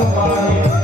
Come on.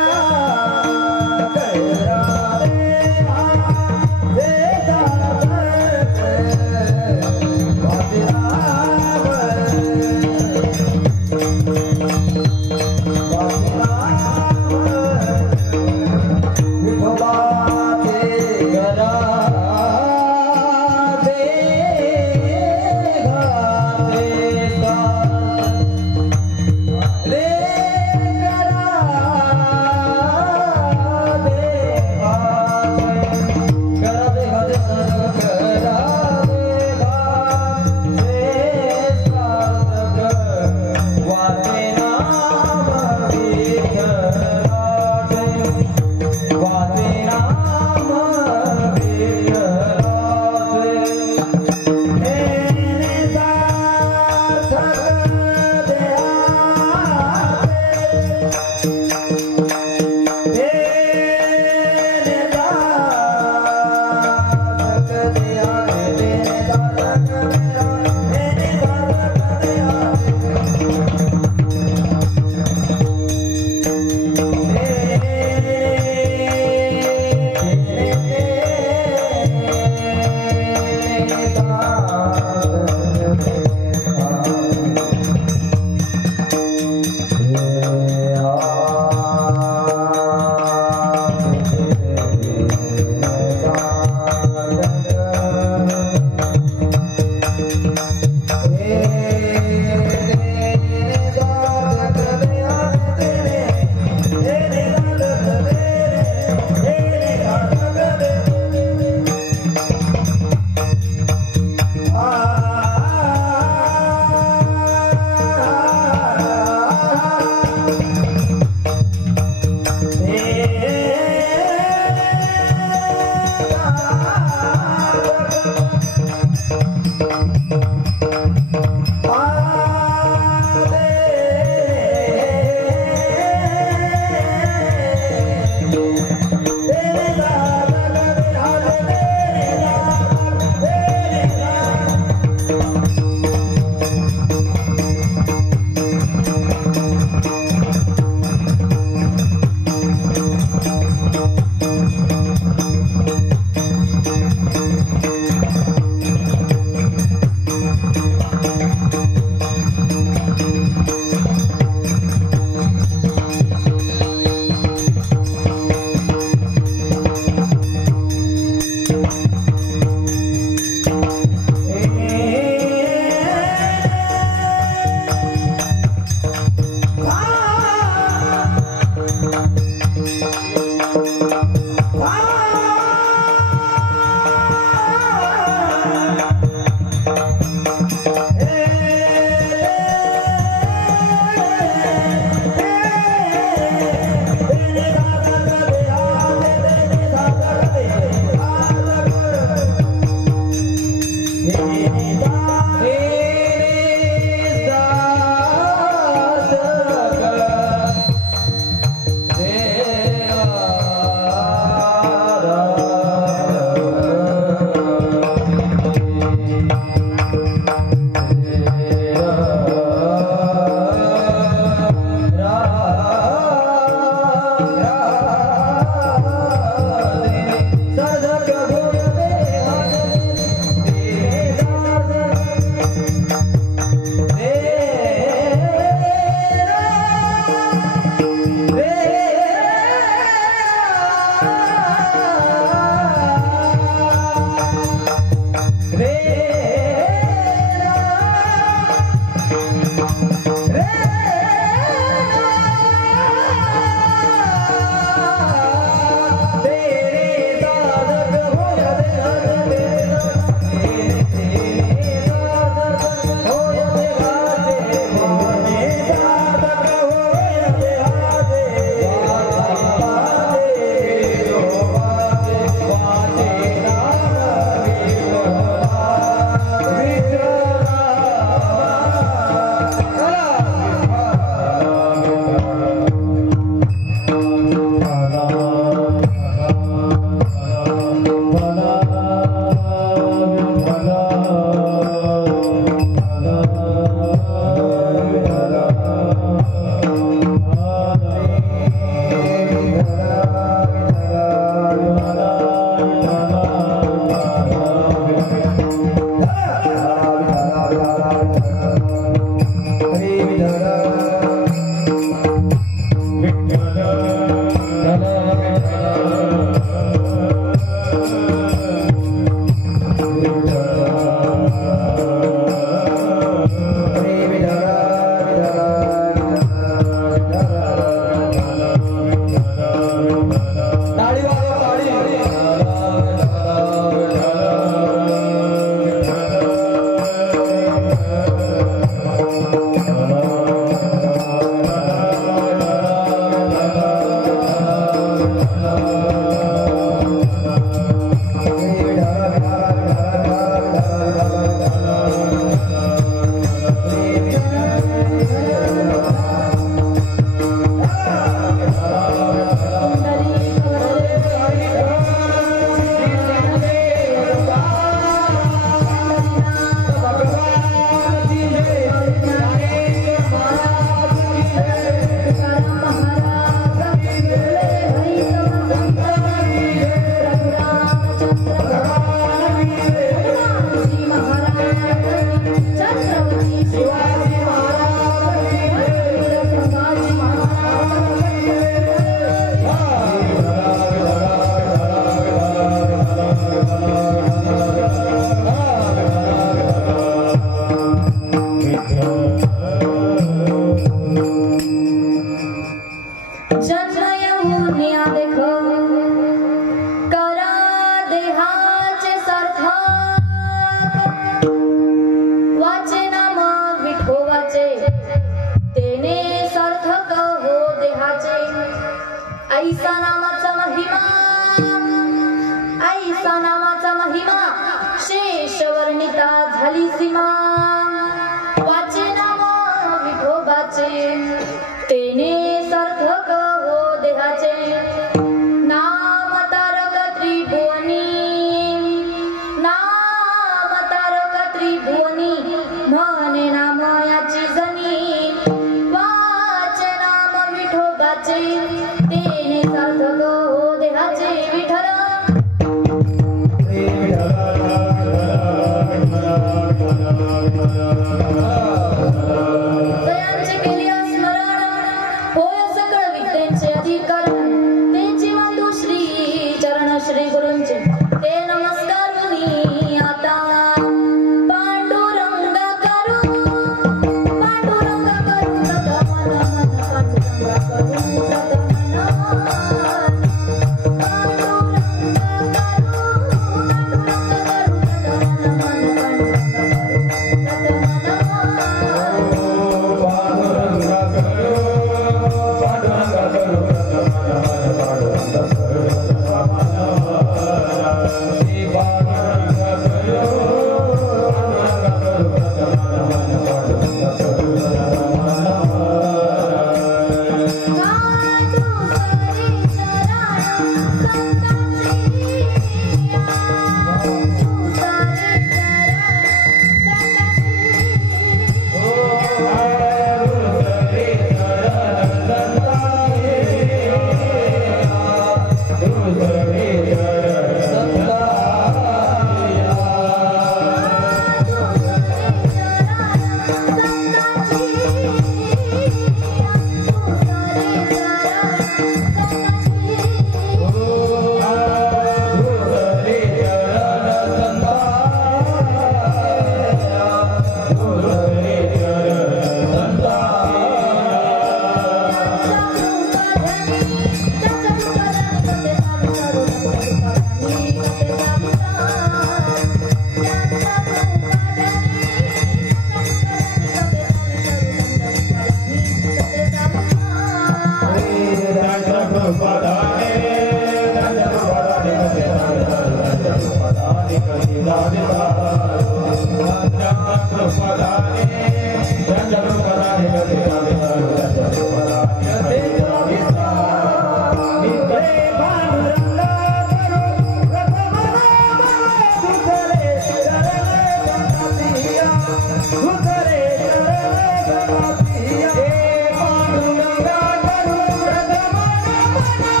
Hey,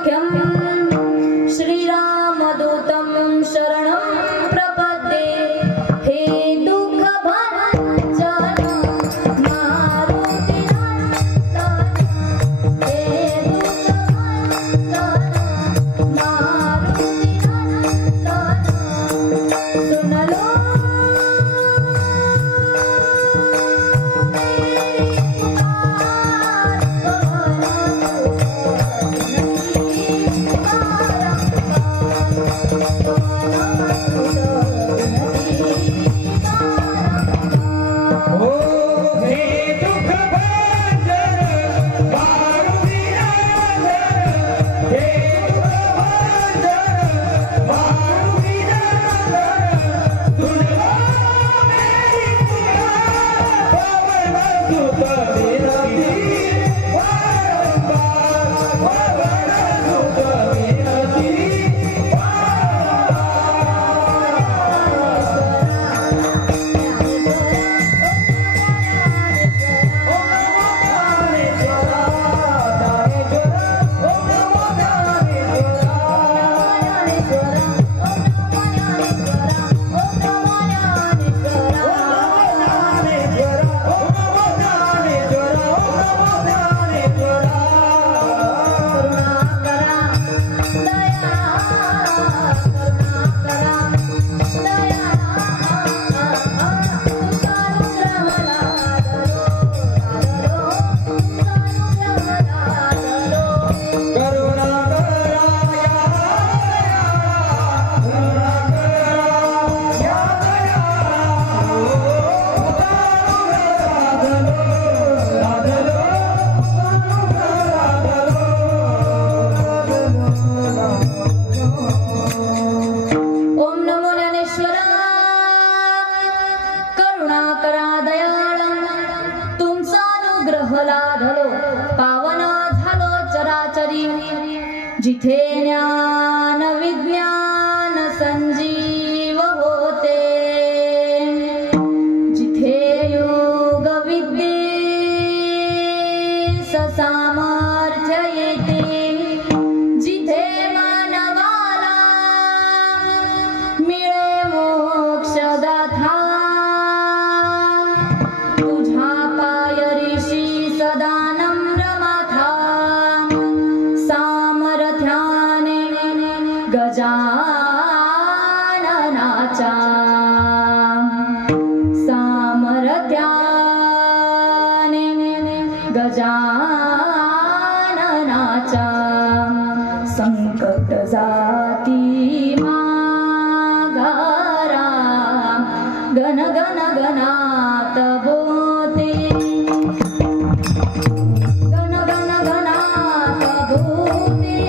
सौख्यं श्रीरामदूतं शरणं प्रपद्ये हे दुःखभञ्जन मारुतिनन्दन हे दुःखभञ्जन मारुतिनन्दन सुन लो जिथे ज्ञान विज्ञान संजीव होते जिथे योग विद्येस सामर्थ्य येते जिथे मानवाला मिळे मोक्षदाता तुझ्या पाय ऋषी सदा गजाननाचा सामर्थ्याने गजाननाचा संकट जाती माघारा गण गण गणात बोते गण गण गणात बोते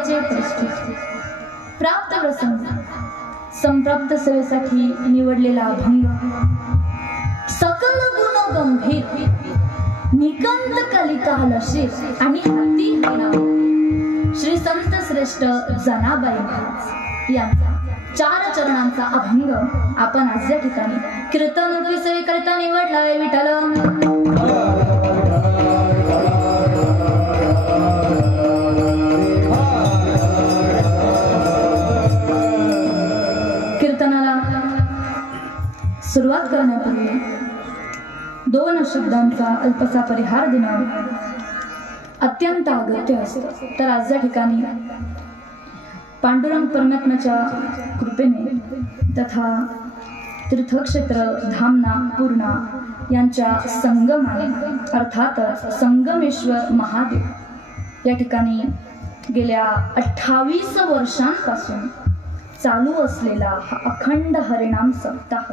देवाचे प्रस्तुत प्राप्त प्रसंग संप्राप्त सेवेसाठी निवडलेला अभंग सकल गुण गंभीर निकंद कलिका लशीर आणि हाती घेणार श्री संत श्रेष्ठ जनाबाई महाराज यांचा 4 चरणांचा अभंग आपण आज या ठिकाणी कीर्तन सेवेकरिता निवडलाय. विठ्ठल सुरुवात करण्यापूर्वी 2 शब्दांचा अल्पसा परिहार देणं अत्यंत अगत्य असतं. तर आज या ठिकाणी पांडुरंग परमात्म्याच्या कृपेने तथा तीर्थक्षेत्र धामना पूर्णा यांच्या संगमाने अर्थातच संगमेश्वर महादेव या ठिकाणी गेल्या 28 वर्षांपासून चालू असलेला हा अखंड हरिनाम सप्ताह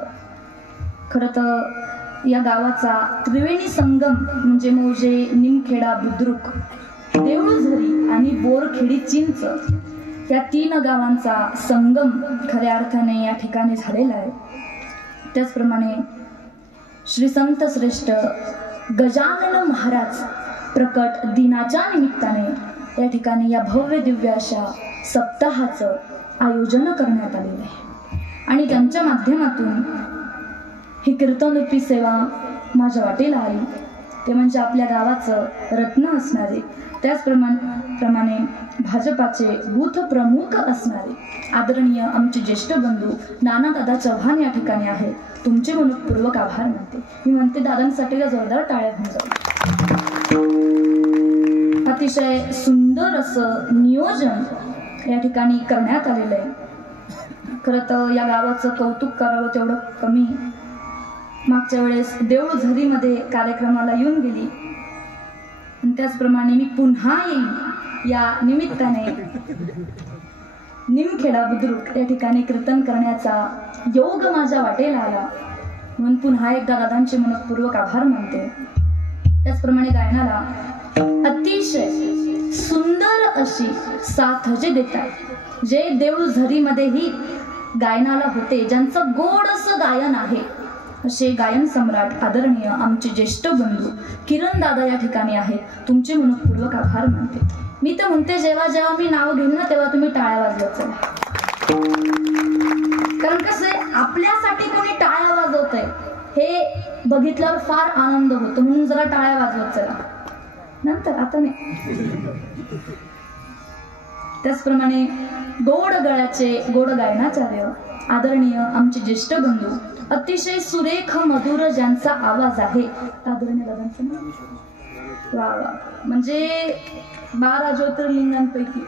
खरं तर या गावाचा त्रिवेणी संगम म्हणजे मोजे निमखेडा बुद्रुक देऊळझरी आणि बोरखेडी चिंच या 3 गावांचा संगम खऱ्या अर्थाने या ठिकाणी झालेला आहे. त्याचप्रमाणे श्री संत श्रेष्ठ गजानन महाराज प्रकट दिनाच्या निमित्ताने या ठिकाणी या भव्य दिव्य अशा सप्ताहाचं आयोजन करण्यात आलेलं आहे आणि त्यांच्या माध्यमातून ही कीर्तनरूपी सेवा माझ्या वाटेला आली. ते म्हणजे आपल्या गावाचं रत्न असणारे त्याचप्रमाणे भाजपाचे बूथ प्रमुख असणारे आदरणीय आमचे ज्येष्ठ बंधू नानादादा चव्हाण या ठिकाणी आहे. तुमचे मनपूर्वक आभार मानते. मी म्हणते दादांसाठी जोरदार टाळ्या होऊन जाऊ. अतिशय सुंदर असं नियोजन या ठिकाणी करण्यात आलेलं आहे. खरं तर या गावाचं कौतुक करावं तेवढं कमी. मागच्या वेळेस देऊळझरीमध्ये कार्यक्रमाला येऊन गेली आणि त्याचप्रमाणे मी पुन्हा येईल या निमित्ताने निमखेडा बुद्रुक या ठिकाणी कीर्तन करण्याचा योग माझ्या वाटेला आला म्हणून पुन्हा एकदा दादांचे मनपूर्वक आभार मानते. त्याचप्रमाणे गायनाला अतिशय सुंदर अशी साथ जे देतात जे देऊळझरीमध्येही गायनाला होते ज्यांचं गोड असं गायन आहे असे गायन सम्राट आदरणीय आमचे ज्येष्ठ बंधू किरण दादा या ठिकाणी आहेत. तुमचे मनपूर्वक आभार मानते. मी तर म्हणते जेव्हा जेव्हा मी नाव घेईन ना तेव्हा तुम्ही टाळ्या वाजवत चला. कारण कसं आपल्यासाठी कोणी टाळ्या वाजवतंय हे बघितल्यावर फार आनंद होतो म्हणून जरा टाळ्या वाजवत चला. नंतर आता नाही. त्याचप्रमाणे गोड गळ्याचे गोड गायनाचार्य आदरणीय आमचे ज्येष्ठ बंधू अतिशय सुरेख मधुर ज्यांचा आवाज आहे आदरणीय दादांचं नाव वा वा म्हणजे 12 ज्योतिर्लिंगांपैकी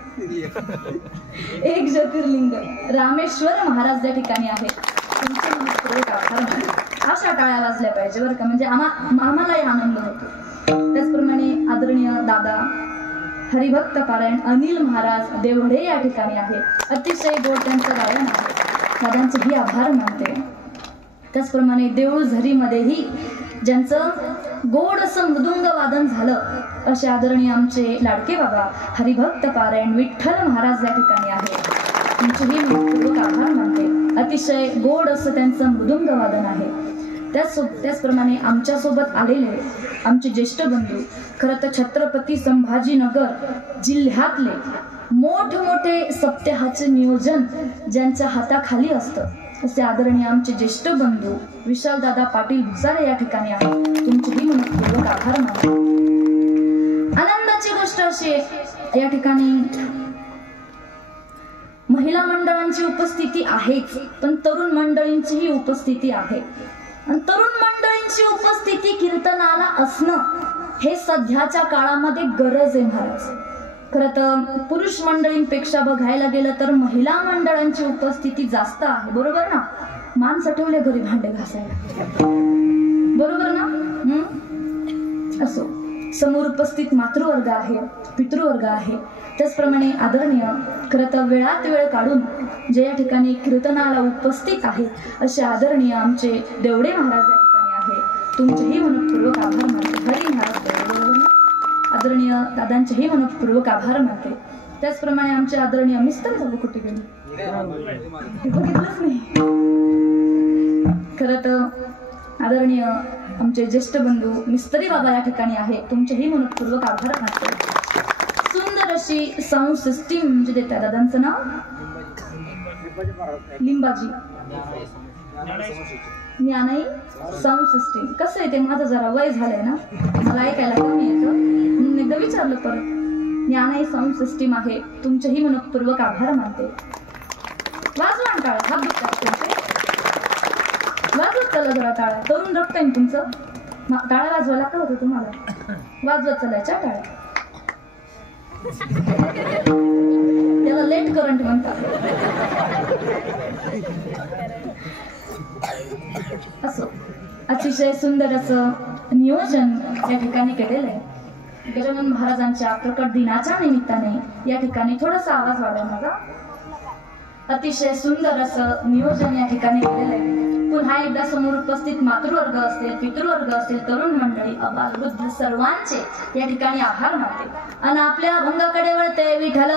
एक ज्योतिर्लिंग रामेश्वर महाराज या ठिकाणी आहे. तुमचे मनपूर्वक आभार मानते. अशा टाळ्या वाजल्या पाहिजे बरं का म्हणजे आम्हालाही आनंद होतो. त्याचप्रमाणे आदरणीय दादा हरिभक्त पारायण अनिल महाराज देवढे या ठिकाणी आहे. अतिशय गोड त्यांचं गायन आहे. दादांचेही आभार मानते. त्याचप्रमाणे देऊळझरीमध्येही ज्यांचं गोड असं मृदुंग वादन झालं असे आदरणीय आमचे लाडके बाबा हरिभक्त पारायण विठ्ठल महाराज या ठिकाणी आहे. तुमचेही मनपूर्वक आभार मानते. अतिशय गोड असं त्यांचं मृदुंग वादन आहे. त्याचप्रमाणे आमच्यासोबत आलेले आमचे ज्येष्ठ बंधू खरं तर छत्रपती संभाजीनगर जिल्ह्यातले मोठमोठे सप्ताहाचे नियोजन ज्यांच्या हाताखाली असतं असे आदरणीय आमचे ज्येष्ठ बंधू विशालदादा पाटील भुसारे या ठिकाणी आहे. तुमचेही मनपूर्वक आभार मानते. आनंदाची गोष्ट अशी आहे या ठिकाणी महिला मंडळांची उपस्थिती आहेच पण तरुण मंडळींचीही उपस्थिती आहे आणि तरुण मंडळींची उपस्थिती कीर्तनाला असणं हे सध्याच्या काळामध्ये गरज आहे महाराज. खरं तर पुरुष मंडळींपेक्षा बघायला गेलं तर महिला मंडळांची उपस्थिती जास्त आहे. बरोबर ना. मान साठवले घरी भांडे घासायला बरोबर ना. असो समोर उपस्थित मातृवर्ग आहे पितृवर्ग आहे. त्याचप्रमाणे आदरणीय खरं तर वेळात वेळ काढून जे या ठिकाणी कीर्तनाला उपस्थित आहेत असे आदरणीय आमचे देवडे महाराज या ठिकाणी आहे. तुमचेही मनपूर्वक आभार मानते. हरी महाराज बरोबर आदरणीय दादांचेही मनपूर्वक आभार मानते. त्याचप्रमाणे आमचे आदरणीय मिस्टर बाबू कुठे गेले हे बघितलंच नाही. खरं तर आदरणीय आमचे ज्येष्ठ बंधू मिस्त्री बाबा या ठिकाणी आहे. तुमचेही मनपूर्वक आभार मानतो. सुंदर अशी साऊंड सिस्टीम म्हणजे देतात. दादांचं नाव लिंबाजी ज्ञानाई साऊंड सिस्टीम. कसं आहे ते माझं जरा वय झालंय ना, मला ऐकायला कमी येतं म्हणून एकदा विचारलं परत. ज्ञानाई साऊंड सिस्टीम आहे. तुमचेही मनपूर्वक आभार मानते. वाजवा टाळ्या. हात दुखतात तुमचे. वाजवत चला जरा टाळ्या. तरुण रक्त आहे तुमचं. टाळ्या वाजवायला का होतं तुम्हाला? वाजवत चलायच्या टाळ्या. त्याला लेट करंट म्हणतात. असं अतिशय सुंदर असं नियोजन या ठिकाणी केलेलं आहे. गजानन महाराजांच्या प्रकट दिनाच्या निमित्ताने या ठिकाणी थोडासा आवाज वाढवा माझा. अतिशय सुंदर असं नियोजन या ठिकाणी केलेलं आहे. पुन्हा एकदा समोर उपस्थित मातृवर्ग असतील, पितृवर्ग असतील, तरुण मंडळी, अबाल वृद्ध सर्वांचे या ठिकाणी आभार मानते. आणि आपल्या अभंगाकडे वळते. विठ्ठल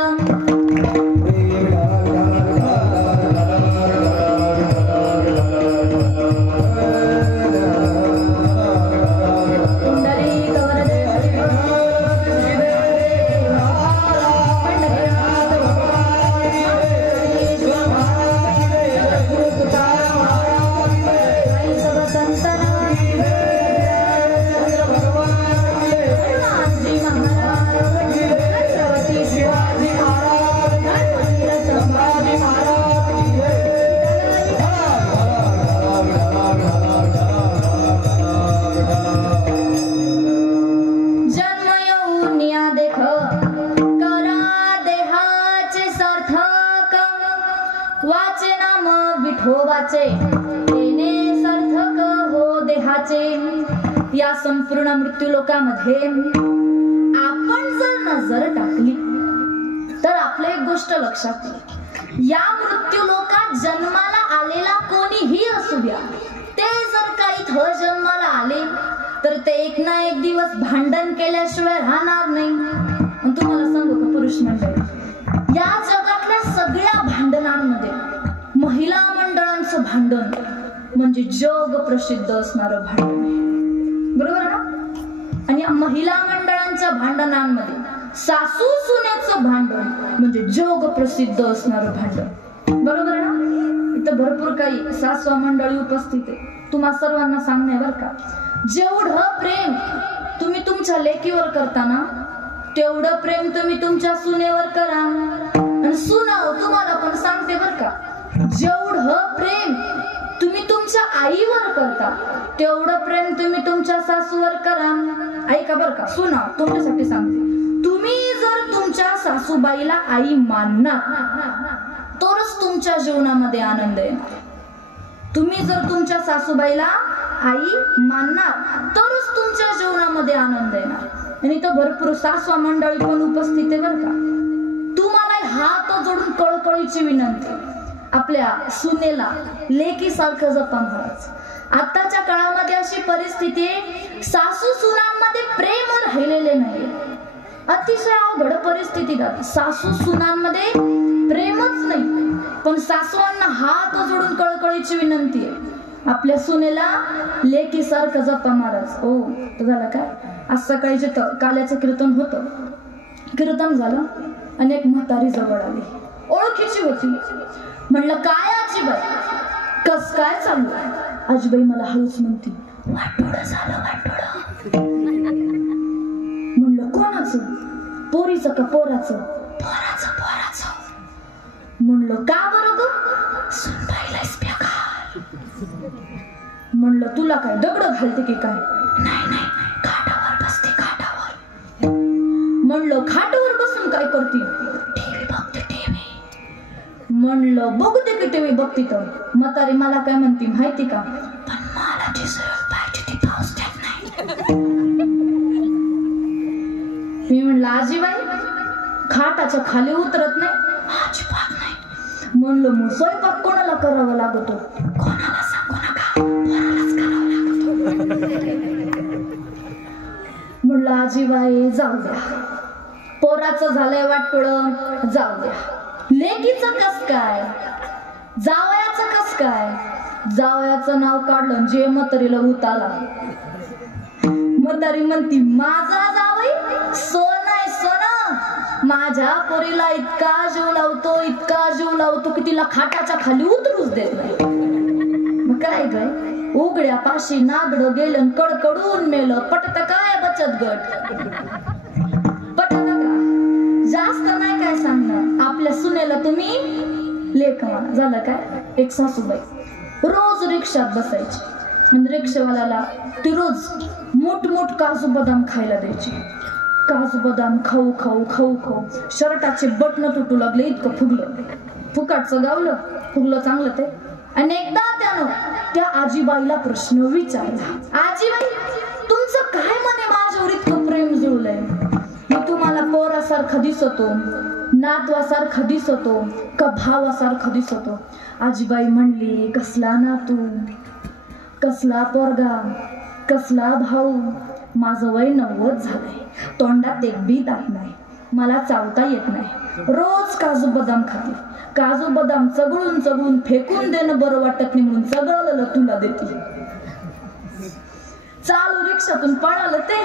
या संपूर्ण मृत्यू लोकामध्ये आपण जर नजर टाकली तर आपल्या एक गोष्ट लक्षात येईल. या मृत्यू लोकात जन्माला आलेला कोणीही असू द्या, ते जर का इथं जन्माला आले तर ते एक ना एक दिवस भांडण केल्याशिवाय राहणार नाही. तुम्हाला सांगू का पुरुष मंडळी, या जगातल्या सगळ्या भांडणांमध्ये महिला मंडळांचं भांडण म्हणजे जग प्रसिद्ध असणारं भांडण आहे. बरोबर ना? आणि महिला मंडळांच्या भांडणांमध्ये सासू सुनेचं भांडण म्हणजे जग प्रसिद्ध असणारं भांडण. बरोबर ना? इथं भरपूर काही सासवा मंडळी उपस्थित आहे. तुम्हा सर्वांना सांगणे बरं का, जेवढं प्रेम तुम्ही तुमच्या लेकीवर करताना तेवढं प्रेम तुम्ही तुमच्या सुनेवर करा. आणि सुनाव तुम्हाला पण सांगते बरं का, जेवढं प्रेम तुम्ही तुमच्या आईवर करता तेवढं प्रेम तुम्ही तुमच्या सासूवर करा. ऐका बरं का, सुना तुमच्यासाठी सांगते, तुम्ही जर तुमच्या सासूबाईला आई मानणार तरच तुमच्या जीवनामध्ये आनंद येणार. तुम्ही जर तुमच्या सासूबाईला आई मानणार तरच तुमच्या जीवनामध्ये आनंद येणार. आणि तो भरपूर सासवा मंडळी पण उपस्थित आहे बरं का. तुम्हाला हात जोडून कळकळीची विनंती, आपल्या सुनेला लेकीसारखं जपा महाराज. आताच्या काळामध्ये अशी परिस्थिती आहे, सासू सुनांमध्ये प्रेम राहिलेले नाही. अतिशय अवघड परिस्थिती आहे. सासू सुनांमध्ये प्रेमच नाही. पण सासूंना हात जोडून कळकळीची विनंती आहे, आपल्या सुनेला लेकीसारखं जपा महाराज. हो झालं काय, आज सकाळी जिथं काल्याचं कीर्तन होतं, कीर्तन झालं आणि एक म्हातारी जवळ आली, ओळखीची होती. म्हणलं काय आजीबाई, कस काय चालू? आजीबाई मला हळूच म्हणती, वाटोळं झालं वाटोळं. म्हणलं कोणाचं? पोरीचं का पोराचं? पोराचं पोराचं. म्हणलं का बरं ग? सुनबाईलाच बेकार. म्हणलं तुला काय दगड घालते की काय? नाही नाही, खाटावर बसते खाटावर. म्हणलं खाटावर बसून काय करते? टीव्ही बघते टीव्ही. म्हणलं बघू दे की टीव्ही बघती तर. म्हातारी मला काय म्हणती माहिती का? पण मला जी सरळ पाहिजे ती पाऊस देत नाही. मी म्हणलं आजीबाई खाटाच्या खाली उतरत नाही? अजिबात नाही. म्हणलं मग स्वयंपाक कोणाला करावा लागतो? कोणाला सांगू नका, पोरालाच करावा लागतो. म्हणलं आजीबाई जाऊ द्या, पोर पोराचं झालंय वाटोळ, जाऊ द्या. लेकीचं कस काय, जावयाचं कस काय, जावयाचं नाव काढलं जे म्हातारीला उताला. म्हातारी म्हणती माझा जावई सोन आहे सोन, माझ्या पोरीला इतका जीव लावतो, इतका जीव लावतो की तिला खाटाच्या खाली उतरूच देत नाही. मग काय ग, उघड्या पाशी नागडं गेलं कडकडून मेलं, पटत काय बचत गट, पटत का? जास्त नाही काय सांगणार. आपल्या सुनेला तुम्ही लेक म्हणा. झालं काय, एक सासूबाई रोज रिक्षात बसायची, म्हणजे रिक्षावाल्याला ती रोज मोठ काजू बदाम खायला द्यायची. काजू बदाम खाऊ खाऊ खाऊ खाऊ शर्टाचे बटन तुटू लागले, इतकं फुगलं. फुकाटचं गावलं, फुगलं चांगलं ते. आणि एकदा त्यानं त्या आजीबाईला प्रश्न विचारला, आजीबाई तुमचं काय म्हणे माझ्यावर इतकं प्रेम जुळलंय, मी तुम्हाला पोरासारखा दिसतो, नातवासारखा दिसतो का भावासारखा दिसतो? आजीबाई म्हणली, कसला नातू, कसला पोरगा, कसला भाऊ, माझं वय 90 झालंय, तोंडात एक बी दात नाही, मला चावता येत नाही, रोज काजू बदाम खाते, काजू बदाम चगळून चगळून फेकून देणं बरं वाटत नाही म्हणून चगळलेलं तुला देते. चालू रिक्षातून पळालं ते.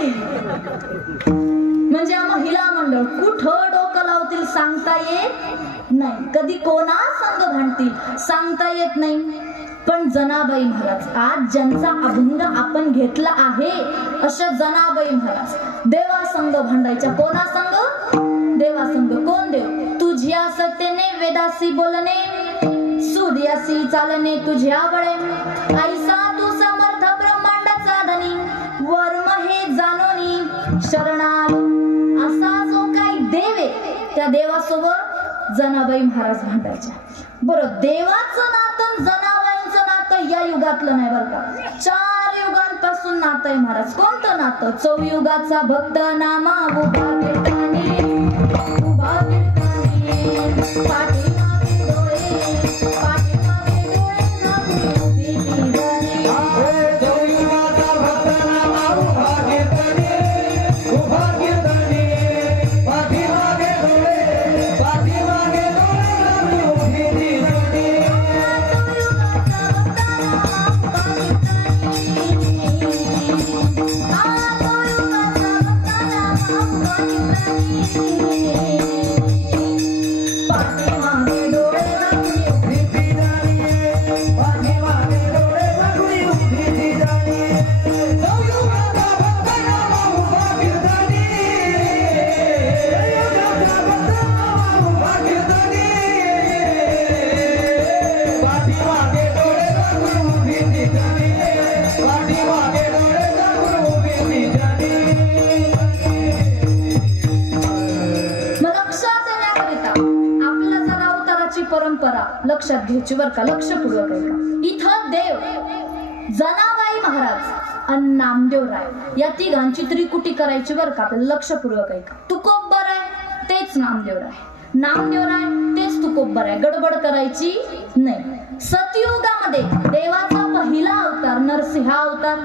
म्हणजे महिला मंडळ कुठं डोकं लावतील सांगता येत नाही, कधी कोणा संग भांडतील सांगता येत नाही. पण जनाबाई महाराज, आज ज्यांचा अभंग आपण घेतला आहे अशा जनाबाई महाराज देवासंग भांडायच्या. कोणा संग? देवासंग. कोण देव? तुझ्या सत्तेने वेदासी बोलणे, सूर्यासी चालणे तुझ्या बळे, ऐसा तू समर्थ ब्रह्मांडाचा धनी, वर्म हे जाणोनी शरणालो. असा जो काही देव आहे त्या देवासोबत जनाबाई महाराज भांडायच्या. बरं, देवाचं नातं जनाबाईंचं नातं या युगातलं नाही बरं का, 4 युगांपासून नातं आहे महाराज. कोणतं नातं? चौयुगाचा भक्त नामा उभा कीर्तनी, उभा कीर्तनी, पाठीमागे डोळे, पाठीमागे डोळे झाकून उभी कीर्तनी. चौयुगाचा भक्त नामा उभा कीर्तनी, उभा कीर्तनी, पाठीमागे डोळे, पाठीमागे डोळे झाकून उभी कीर्तनी. परंपरा लक्षात घ्यायची बर का, लक्षपूर्वक आहे का. इथं देव, जनाबाई महाराज आणि नामदेवराय या तिघांची त्रिकुटी करायची बर का, आपल्याला लक्षपूर्वक आहे का. तुकोबर आहे तेच नामदेवराय, नामदेवराय तेच तुकोबर आहे, गडबड करायची नाही. सतयुगामध्ये देवाचा पहिला अवतार नरसिंह अवतार,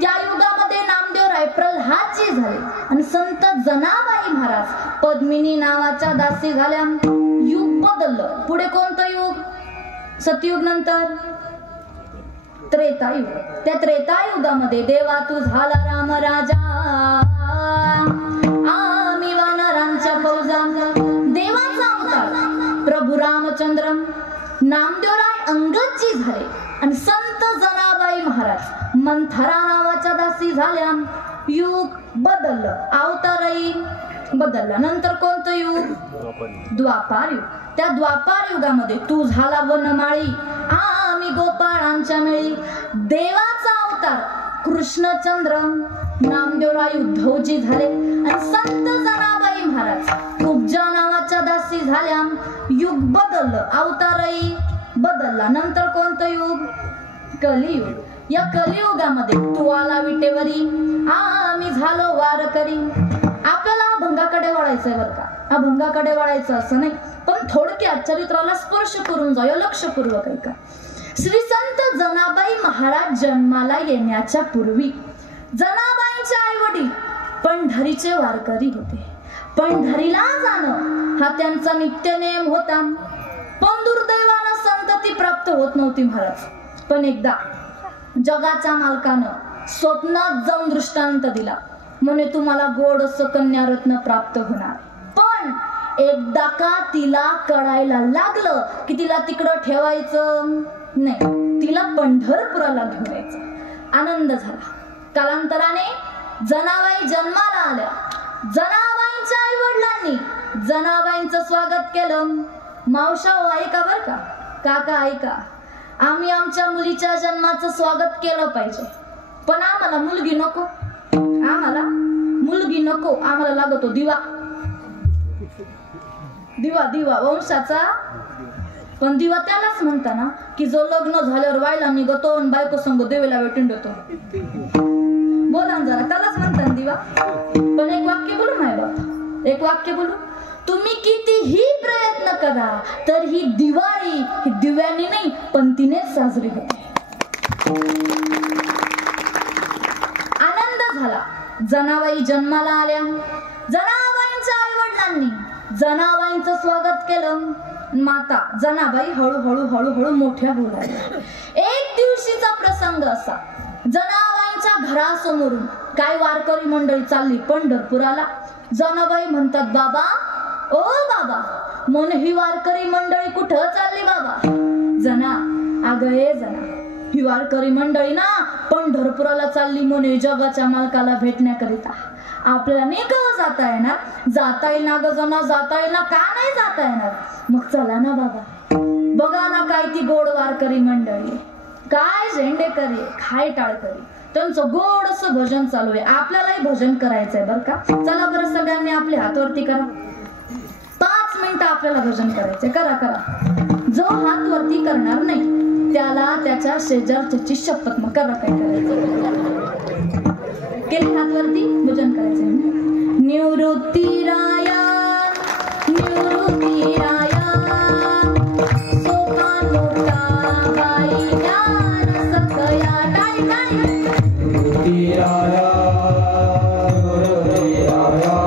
त्या युगामध्ये नामदेवराय प्रल्हादजी झाले आणि संत जनाबाई महाराज पद्मिनी नावाच्या दासी झाल्या. युग बदललं. पुढे कोणतं युग? सतयुग नंतर त्रेतायुग. त्या त्रेतायुगामध्ये देवा तू झाला राम राजा, आम्ही वानरांच्या फौजा. देवाचा अवतार प्रभू रामचंद्र, नामदेवराय अंगदजी झाले आणि संत जनाबाई महाराज मंथरा नावाच्या दासी झाल्या. युग बदललं, अवतारही बदलला. नंतर कोणतं युग? द्वापार युग. त्या द्वापार युगामध्ये तू झाला वनमाळी, आम्ही गोपाळांच्या मेळी. देवाचा अवतार कृष्णचंद्र, नामदेवराय उद्धवजी झाले आणि संत जनाबाई महाराज कुब्जा नावाच्या दासी झाल्या. युग बदललं, अवतारही बदलला. नंतर कोणतं युग? कलियुग. या कलियुगामध्ये तू आला विटेवरी, आम्ही झालो वारकरी. आपल्याला अभंगाकडे वळायचंय बरं का, अभंगाकडे वळायचं असं नाही, पण थोडक्यात चरित्राला स्पर्श करून जाऊया, लक्षपूर्वक आहे का. श्री संत जनाबाई महाराज जन्माला येण्याच्या पूर्वी जनाबाईंचे आई वडील पंढरीचे वारकरी होते. पंढरीला जाणं हा त्यांचा नित्य नेम होता. पण दुर्दैवानं संतती प्राप्त होत नव्हती महाराज. पण एकदा जगाच्या मालकानं स्वप्नात जाऊन दृष्टांत दिला, म्हणे तुम्हाला गोड असं कन्यारत्न प्राप्त होणार. पण एकदा का तिला कळायला लागलं की तिला तिकडं ठेवायचं नाही, तिला पंढरपुराला घेऊन यायचं. आनंद झाला. कालांतराने जनाबाई जन्माला आल्या. जनाबाईंच्या आई वडिलांनी जनाबाईंचं स्वागत केलं. मावशा ऐका बर का, काका ऐका, आम्ही आमच्या मुलीच्या जन्माचं स्वागत केलं पाहिजे, पण आम्हाला मुलगी नको. आम्हाला मुलगी नको, आम्हाला लागतो दिवा. दिवा दिवा वंशाचा. पण दिवा त्यालाच म्हणता ना की जो लग्न झाल्यावर वायला निघतो आणि बायको संग देवीला भेटून देतो. बोला जरा, त्यालाच म्हणता दिवा. पण एक वाक्य बोलू माय बाप, एक वाक्य बोलू. तुम्ही कितीही प्रयत्न करा तर ही दिवाळी ही दिव्याने नाही पंतीनेच साजरी होते. आनंद झाला. जनाबाई जन्माला आल्या. जनाबाईंच्या आई वडिलांनी जनाबाईंचं स्वागत केलं. माता जनाबाई हळूहळू हळूहळू मोठ्या बोलायला. एक दिवशीचा प्रसंग असा, जनाबाईंच्या घरासमोरून काय वारकरी मंडळी चालली पंढरपुराला. जनाबाई म्हणतात, बाबा ओ बाबा. म्हणे ही वारकरी मंडळी कुठं चालली बाबा? जना, अगं ए जना, ही वारकरी मंडळी ना पंढरपुराला चालली म्हणे जगाच्या मालकाला भेटण्याकरिता. आपल्याला नाही का जाता येणार? जाता येईल ना ग जना, जाता येईल ना. का नाही जाता येणार? मग चला ना बाबा. बघा ना काय ती गोड वारकरी मंडळी, काय झेंडेकरी, काय टाळकरी, त्यांचं गोड असं भजन चालू आहे. आपल्यालाही भजन करायचंय बर का. चला बरं सगळ्यांनी आपले हात वरती करा. 5 मिनिटं आपल्याला भजन करायचंय. करा करा. जो हात वरती करणार नाही त्याला त्याच्या शेजारच्याची शपथ. मग करा काय करायचं. केले हात वरती, भजन करायचंय. निवृत्ती राया निवृत्ती राया सोपान मोठा बाई ज्ञान सकया. टाळी टाळी. निवृत्ती राया निवृत्ती राया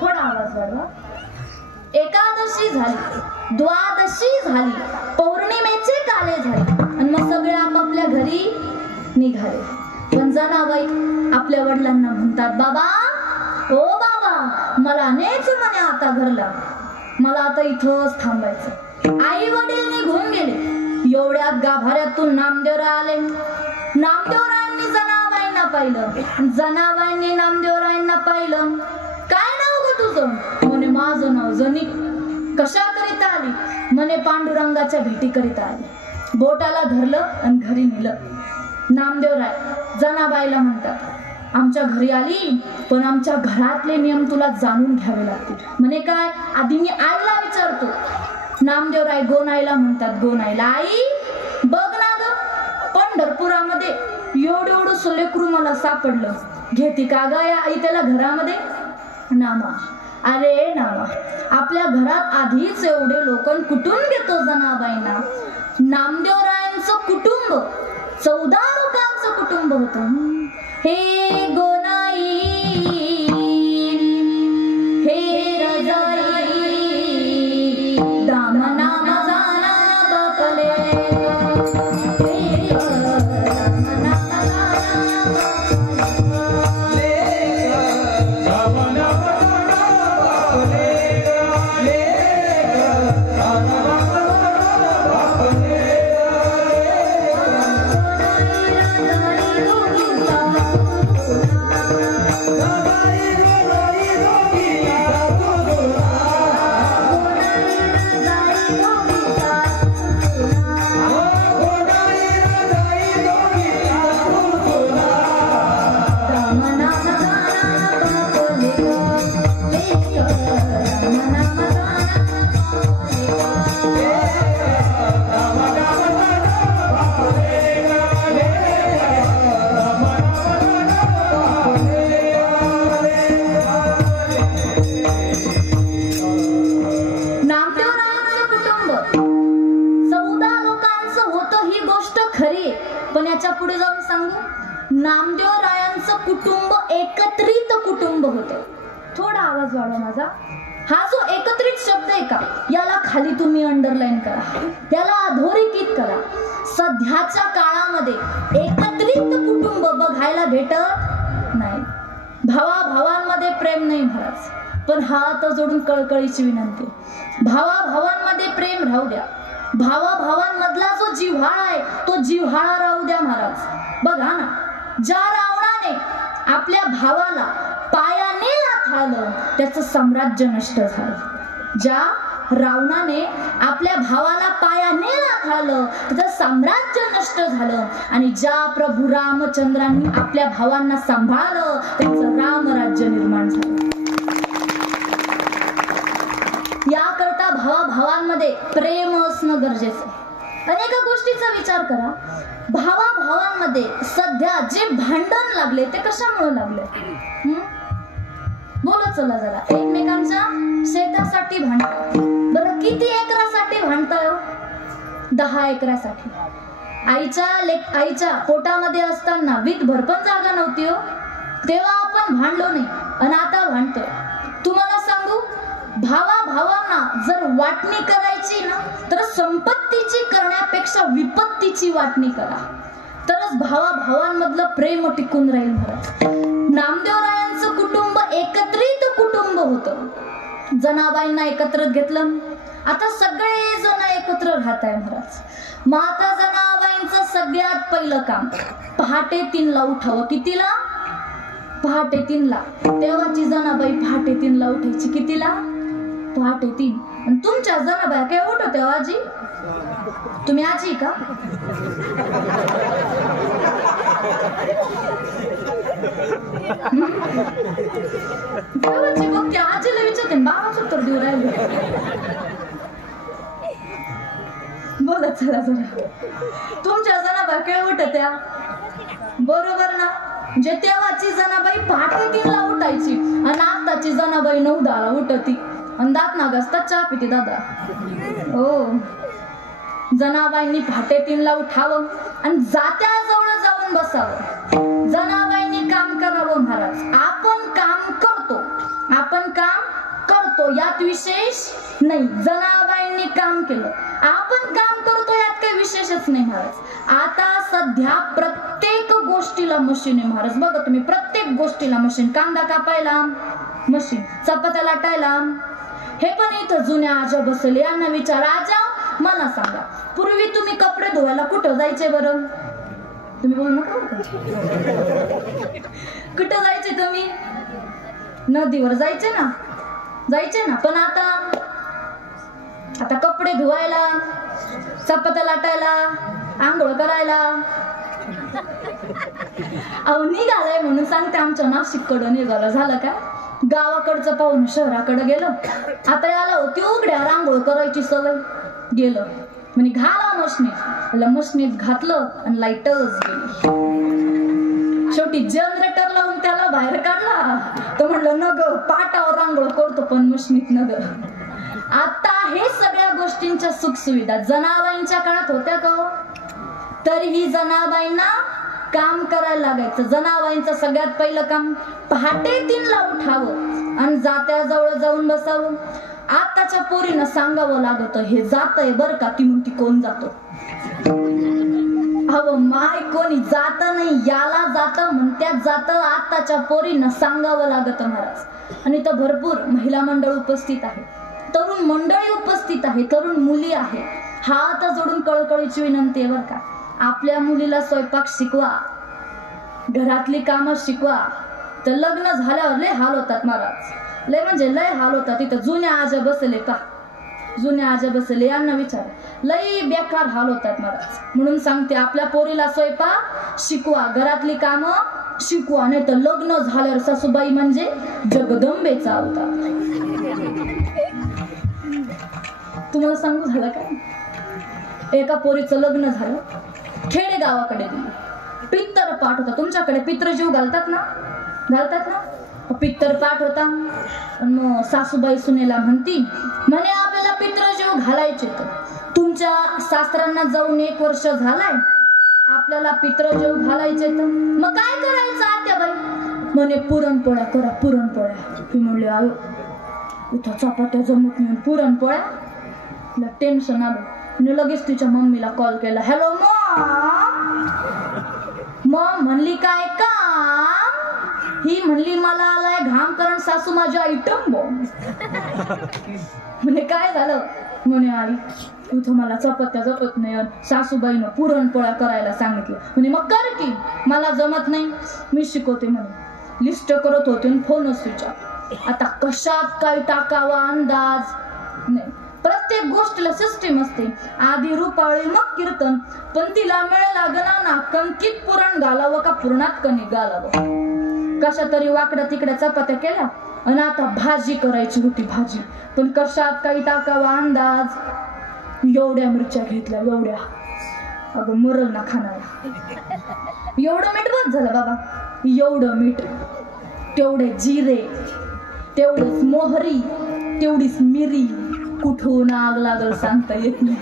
थोडा आवाज वाढवा. एकादशी झाली, द्वादशी झाली, पौर्णिमेचे काले झाले आणि मग सगळे आपापल्या घरी निघाले. पण जनाबाई आपल्या वडिलांना म्हणतात, बाबा ओ बाबा, मला नेच म्हणे आता घरला, मला आता इथंच थांबायचं. आई वडील निघून गेले. एवढ्यात गाभाऱ्यातून नामदेवराय आले. नामदेवरायांनी जनाबाईंना पाहिलं, जनाबाईंनी नामदेवरायांना पाहिलं. काय नाव ग तुझं? म्हणे माझं नाव जनी. कशा करिता आली? म्हणे पांडुरंगाच्या भेटी करिता आली. बोटाला धरलं आणि घरी नेलं. नामदेवराय जनाबाईला म्हणतात, आमच्या घरी आली पण आमच्या घरातले नियम तुला जाणून घ्यावे लागतील. म्हणे काय? आधी मी आईला विचारतो. नामदेवराय गोनाईला म्हणतात, गोनाईला आई बघ ना ग, पंढरपूर घरामध्ये एवढं लेकरू मला सापडलं, घेती का ग या आई त्याला घरामध्ये? नामा, अरे नामा, आपल्या घरात आधीच एवढे लोक, कुठून घेतो जनाबाईंना? नामदेवरायांचं कुटुंब 14 लोकांचं कुटुंब होतं. हे गोनाई, हे रजाई, दाम नाम जाना बापले, हे दाम नाम जाना बापले, दाम नाम पुढे जाऊन सांगू. नामदेवरायांचं कुटुंब एकत्रित कुटुंब होतं. थोडा आवाज वाढवा माझा. हा जो एकत्रित शब्द आहे का, याला खाली तुम्ही अंडरलाईन करा, याला अधोरेखित करा. सध्याच्या काळामध्ये एकत्रित कुटुंब बघायला भेटत नाही. भावाभावांमध्ये प्रेम नाही महाराज, पण हात जोडून कळकळीची विनंती, भावाभावांमध्ये प्रेम राहू द्या. भावाभावांमधला जो जिव्हाळा आहे तो जिव्हाळा राहू द्या महाराज. बघा ना, ज्या रावणाने आपल्या भावाला पायाने हाताळलं त्याचं साम्राज्य नष्ट झालं. ज्या रावणाने आपल्या भावाला पायाने हाताळलं त्याचं साम्राज्य नष्ट झालं. आणि ज्या प्रभू रामचंद्रांनी आपल्या भावांना सांभाळलं त्यांचं रामराज्य निर्माण झालं. याकरता भावाभावांमध्ये प्रेम असणं गरजेचं आहे. अनेक गोष्टीचा विचार करा. भावाभावांमध्ये सध्या जे भांडण लागले ते कशामुळे लागले? बोलत चला जरा. एकमेकांच्या शेतासाठी भांडताय. बरं किती एकरासाठी भांडताय? 10 एकरासाठी. आईच्या पोटामध्ये असताना वीतभर पण जागा नव्हती हो, तेव्हा आपण भांडलो नाही, आणि आता भांडतोय. तुम्हाला सांगू, भावाभावांना जर वाटणी करायची ना, तर संपत्तीची करण्यापेक्षा विपत्तीची वाटणी करा, तरच भावाभावांमधलं प्रेम टिकून राहील महाराज. नामदेवरायांचं कुटुंब एकत्रित कुटुंब होतं. जनाबाईंना एकत्र घेतलं, आता सगळे जण एकत्र राहत आहे महाराज. माता जनाबाईंचं सगळ्यात पहिलं काम पहाटे 3ला उठावं. कितीला? पहाटे 3ला. तेव्हाची जनाबाई पहाटे 3ला उठायची. कितीला? पहाटे 3. आणि तुमच्या जनाबाई काय उठवते आजी? तुम्ही आजी का? तेव्हाची बघते आजीला विचारते, बाबाच उत्तर देऊ राहिले. बोला चला जरा. तुमच्या जनाबाई काय उठत्या? बरोबर ना? म्हणजे तेव्हाची जनाबाई पहाटे 3ला उठायची आणि आताची जनाबाई 9-10ला उठती आणि दात ना घासतात चहा पिते दादा. हो, जनाबाईंनी पहाटे 3ला उठावं आणि जात्याजवळ जाऊन बसावं. जनाबाईंनी काम करावं महाराज. आपण काम करतो यात विशेष नाही. जनाबाईंनी काम केलं, आपण काम करतो यात काही विशेषच नाही महाराज. आता सध्या प्रत्येक गोष्टीला मशीन आहे महाराज. बघा तुम्ही, प्रत्येक गोष्टीला मशीन. कांदा कापायला मशीन, चपात्या लाटायला. हे पण इथं जुन्या आजा बसले, यांना विचार, आजा मला सांगा, पूर्वी तुम्ही कपडे धुवायला कुठं जायचे बरं? तुम्ही बोलू नका. कुठं जायचे तुम्ही? नदीवर जायचे ना. पण आता कपडे धुवायला, चपात्या लाटायला, आंघोळ करायला अहो निघालाय म्हणून सांगते. आमच्या नाशिककडं निघाला. झालं का? गावाकडचं पाहून शहराकडे गेलं. आता याला होती उघड्यावर आंघोळ करायची सवय. गेलं म्हणे घाला मशनीत. मशनीत घातलं आणि लाईटच गेली. शेवटी जनरेटर लावून त्याला बाहेर काढला. तो म्हणलं न ग पाटावर रांगोळ करतो पण मशनीत न ग. आता हे सगळ्या गोष्टींच्या सुखसुविधा जनाबाईंच्या काळात होत्या का? तरीही जनाबाईंना काम करायला लागायचं. जनाबाईंचं सगळ्यात पहिलं काम पहाटे 3ला उठावं आणि जात्याजवळ जाऊन बसावं. आताच्या पोरीनं सांगावं लागत हे जातंय बर का. ती म्हणती कोण जातो? अहो माय कोणी जात नाही, याला जात म्हणत्यात जात. आताच्या पोरीनं सांगावं लागत महाराज. आणि तर भरपूर महिला मंडळ उपस्थित आहे, तरुण मंडळी उपस्थित आहे, तरुण मुली आहे. हात जोडून कळकळीची विनंती आहे बर का. आपल्या मुलीला स्वयंपाक शिकवा, घरातली कामं शिकवा. तर लग्न झाल्यावर लय हाल होतात महाराज, लय म्हणजे लय हाल होतात. तिथं जुन्या आज्या बसले का, जुन्या आज्या बसले यांना विचार, लय बेकार हाल होतात महाराज. म्हणून सांगते आपल्या पोरीला स्वयंपाक शिकवा, घरातली कामं शिकवा. नाही तर लग्न झाल्यावर सासूबाई म्हणजे जगदंबेचा अवतार. तुम्हाला सांगू झालं काय, एका पोरीचं लग्न झालं, खेडे गावाकडे गेली. पित्तर पाठ होता. तुमच्याकडे पित्रजीव घालतात ना, घालतात ना. पित्तर पाठ होता. मग सासूबाई सुनेला म्हणती म्हणे आपल्याला पित्रजीव घालायचे, तर तुमच्या सासऱ्यांना जाऊन 1 वर्ष झालाय, आपल्याला पित्रजीव घालायचे तर मग काय करायचं आत्याबाई? म्हणे पुरणपोळ्या करा, पुरणपोळ्या. मी म्हणले आयो इथं चपात्या जमत नाही, पुरणपोळ्या. टेन्शन आलं. लगेच तिच्या मम्मीला कॉल केला. Hello Maugham. म्हणली काय काम? ही म्हणली मला आलाय घाम कारण सासू माझी आयटम बॉम्ब. म्हणे काय झालं? म्हणे आई तुझं मला चपात्या जमत नाही, सासूबाईनं पुरणपोळ्या करायला सांगितलं. म्हणे मग कर की. मला जमत नाही, मी शिकवते म्हणे. लिस्ट करत होते फोन स्विच ऑफ. आता कशात काय टाकावा अंदाज नाही. प्रत्येक गोष्टीला सिस्टीम असते. आधी रूपाळी मग कीर्तन. पण तिला मिळ लागना ना कणकीत पुरण घालावं का पुरणात कणिक घालावं. कशा तरी वाकड्या तिकड्या चपात्या केल्या आणि आता भाजी करायची होती, भाजी. पण कशात काही टाकावा अंदाज. एवढ्या मिरच्या घेतल्या, एवढ्या. अगं मरल ना खाणारा. एवढं मीठ बस झालं बाबा, एवढं मीठ, तेवढे जिरे, तेवढंच मोहरी, तेवढीच मिरी. कुठून आग लागल सांगता येत नाही.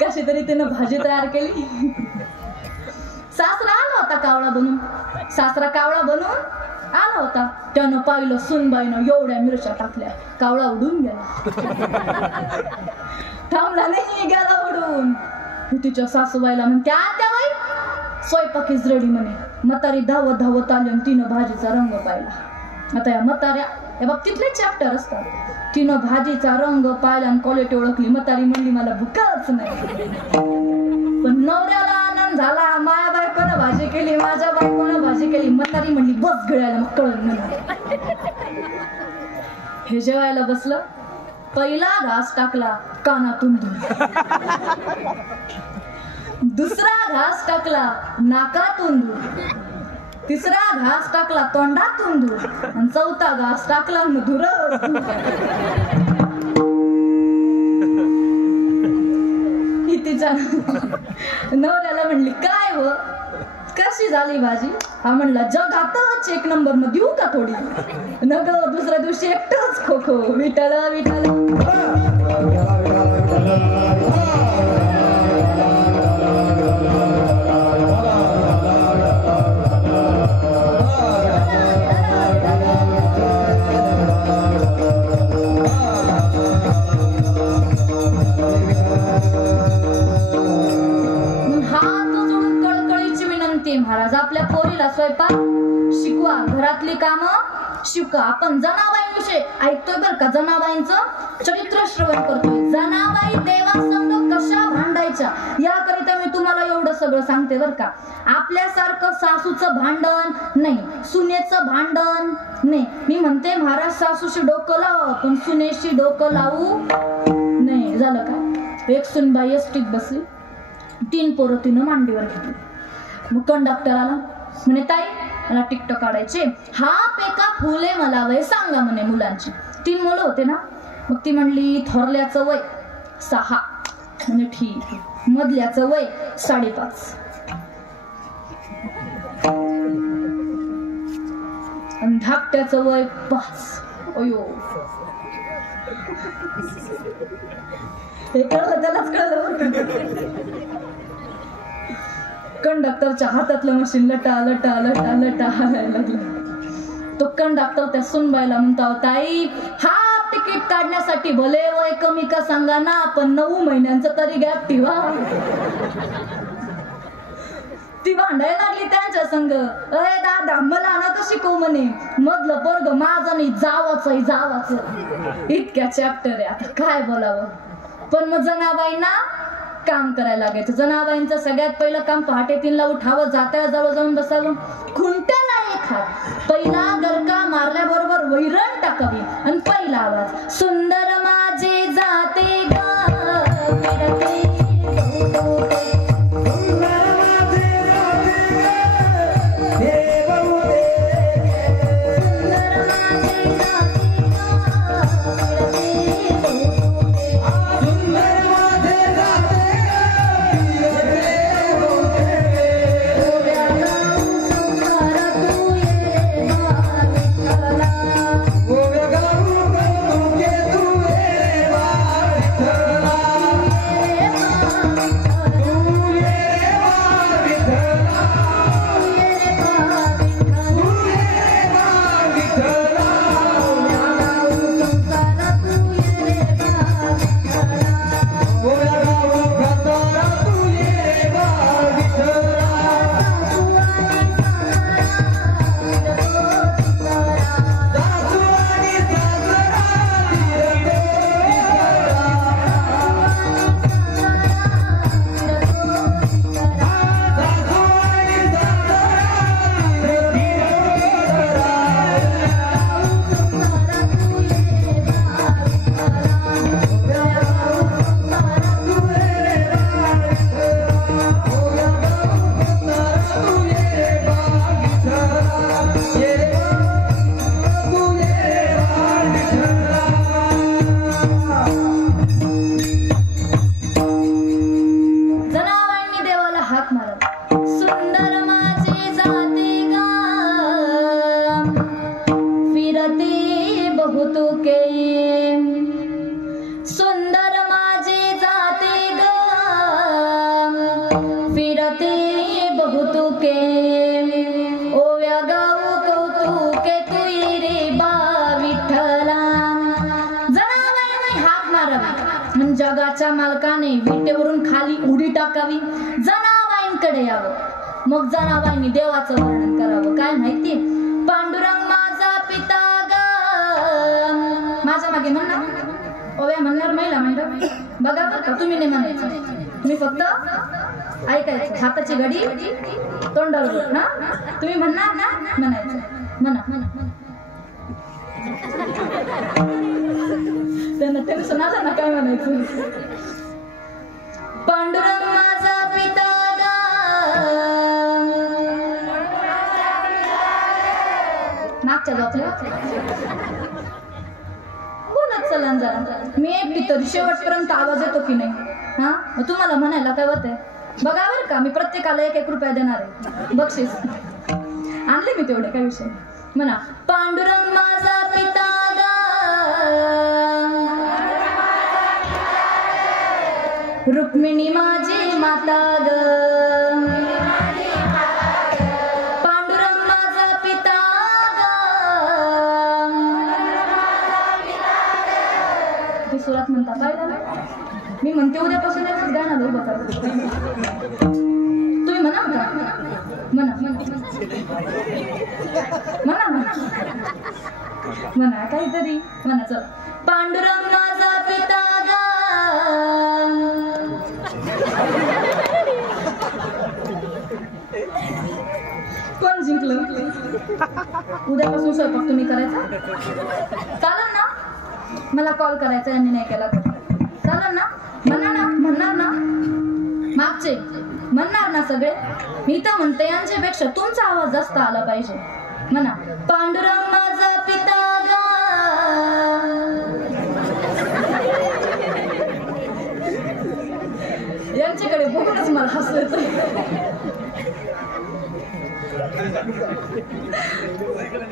कशी तरी त्यानं भाजी तयार केली. सासरा आला होता कावळा बनून, सासरा कावळा बनून आला होता. त्यानं पाहिलं सुनबाईनं एवढ्या मिरच्या टाकल्या, कावळा उडून गेला. थांबला नाही, गेला उडून. तिच्या सासूबाईला म्हणते आत्याबाई स्वयंपाकीच रेडी म्हणे. म्हातारी धावत धावत आली आणि तिनं भाजीचा रंग पाहिला. आता या म्हाताऱ्या या बाबतीतले चॅप्टर असतात. तिनं भाजीचा रंग पाहिला आणि क्वालिटी ओळखली. म्हातारी म्हणली मला भूकच नाही. पण नवऱ्याला आनंद झाला, माया बायकोनं भाजी केली, माझ्या बायकोनं भाजी केली. म्हातारी म्हणली बस गिळायला, मग कळलं म्हणून. हे जेवायला बसलं, पहिला घास टाकला कानातून दूर, दुसरा घास टाकला नाकातून दूर, तिसरा घास टाकला तोंडातून दूर आणि चौथा घास टाकला मधुर. तिच्या नवऱ्याला म्हणली काय व कशी झाली भाजी? हा म्हणला जगातच 1 नंबर न देऊ का थोडी? नग दुसऱ्या दिवशी एकटच खो खो विठ्ठल विठ्ठल. महाराज आपल्या पोरीला स्वयंपाक शिकवा, घरातली कामं शिकवा. आपण जनाबाईंविषयी ऐकतोय बर का, जनाबाईंचं चरित्र श्रवण करतोय. जनाबाई देवासंग कशा भांडायच्या याकरिता मी तुम्हाला एवढं सगळं सांगते बर का. आपल्यासारखं सासूचं भांडण नाही, सुनेचं भांडण नाही. मी म्हणते महाराज सासूशी डोकं लावा पण सुनेशी डोकं लावू नाही. झालं का? एक सुनबाई एसटीत बसली, 3 पोरं तिनं मांडीवर घेतली. मग कंडक्टर आला, म्हणे ताई मला तिकीट काढायचे. हा पेका फुले मला वय सांगा म्हणे मुलांची. 3 मुलं होते ना. मग ती म्हणली थोरल्याचं वय 6 म्हणजे ठीक, मधल्याचं वय 5.5 आणि धाकट्याचं वय 5. अयो हे कळलं त्यालाच कळलं. कंडक्टरच्या हातातलं मशीन लटा लटा लटा लटा हालायला लागलं. तो कंडक्टर त्या सुनबाईला म्हणतो, ताई हाफ तिकीट काढण्यासाठी भले वय कमी का सांगा ना, पण 9 महिन्यांचं तरी गॅप ठेवा. ती भांडायला लागली त्यांच्या संग, अरे दादा मला नका शिकवू म्हणे, मधलं पोरग माझं नाही जावाचं. इतक्या चॅप्टर आहे, आता काय बोलावं. पण मग जनाबाईंना काम करायला लागायचं. जनाबाईंचं सगळ्यात पहिलं काम पहाटे 3ला उठावं, जात्या जवळ जाऊन बसावं, खुंट्याला एक हात, पहिला गरका मारल्याबरोबर वैरण टाकावी आणि पहिला आवाज, सुंदर माझे जाते गा जगाच्या मालकाने विटेवरून खाली उडी टाकावी, जनाबाईंकडे यावं. मग जनाबाईंनी देवाचं वर्णन करावं. काय माहितीये, पांडुरंग माझा पिता ग, माझ्या मागे म्हणणार ओव्या म्हणणार महिला म्हणणार, बघा बरं का तुम्ही नाही म्हणायचं, तुम्ही फक्त ऐकायचं, हाताची घडी तोंडावर ना, तुम्ही म्हणणार ना म्हणायचं, म्हणा. त्यांना टेन्शन आलं ना काय म्हणायचं. पांडुरंग माझा पिता नागच्या बापल्या बोलत चला जरा, मी एकटी तरी शेवटपर्यंत आवाज येतो की नाही. हा तुम्हाला म्हणायला काय होतंय बघा बरं का, मी प्रत्येकाला 1-1 रुपया देणार आहे बक्षीस. आणले मी तेवढे, काय विषय. म्हणा, पांडुरंग माझा पिता रुक्मिणी माझी माता ग, पांडुरंग माझा पिता ग. ती सुरात म्हणता पाहिलं, मी म्हणते उद्यापासून एकच गाणं उभं करा. तुम्ही म्हणा का, म्हणा म्हणा काहीतरी म्हणा. चल, पांडुरंग माझा पिता ग. कोण जिंकलं? उद्यापासून स्वयंपाक तुम्ही करायचा, चालेल ना? मला कॉल करायचा, यांनी नाही केला तर चालेल ना? म्हणणार ना मागचे म्हणणार ना सगळे. मी तर म्हणते यांच्यापेक्षा तुमचा आवाज जास्त आला पाहिजे. म्हणा, पांडुरंग माझा पिता ग.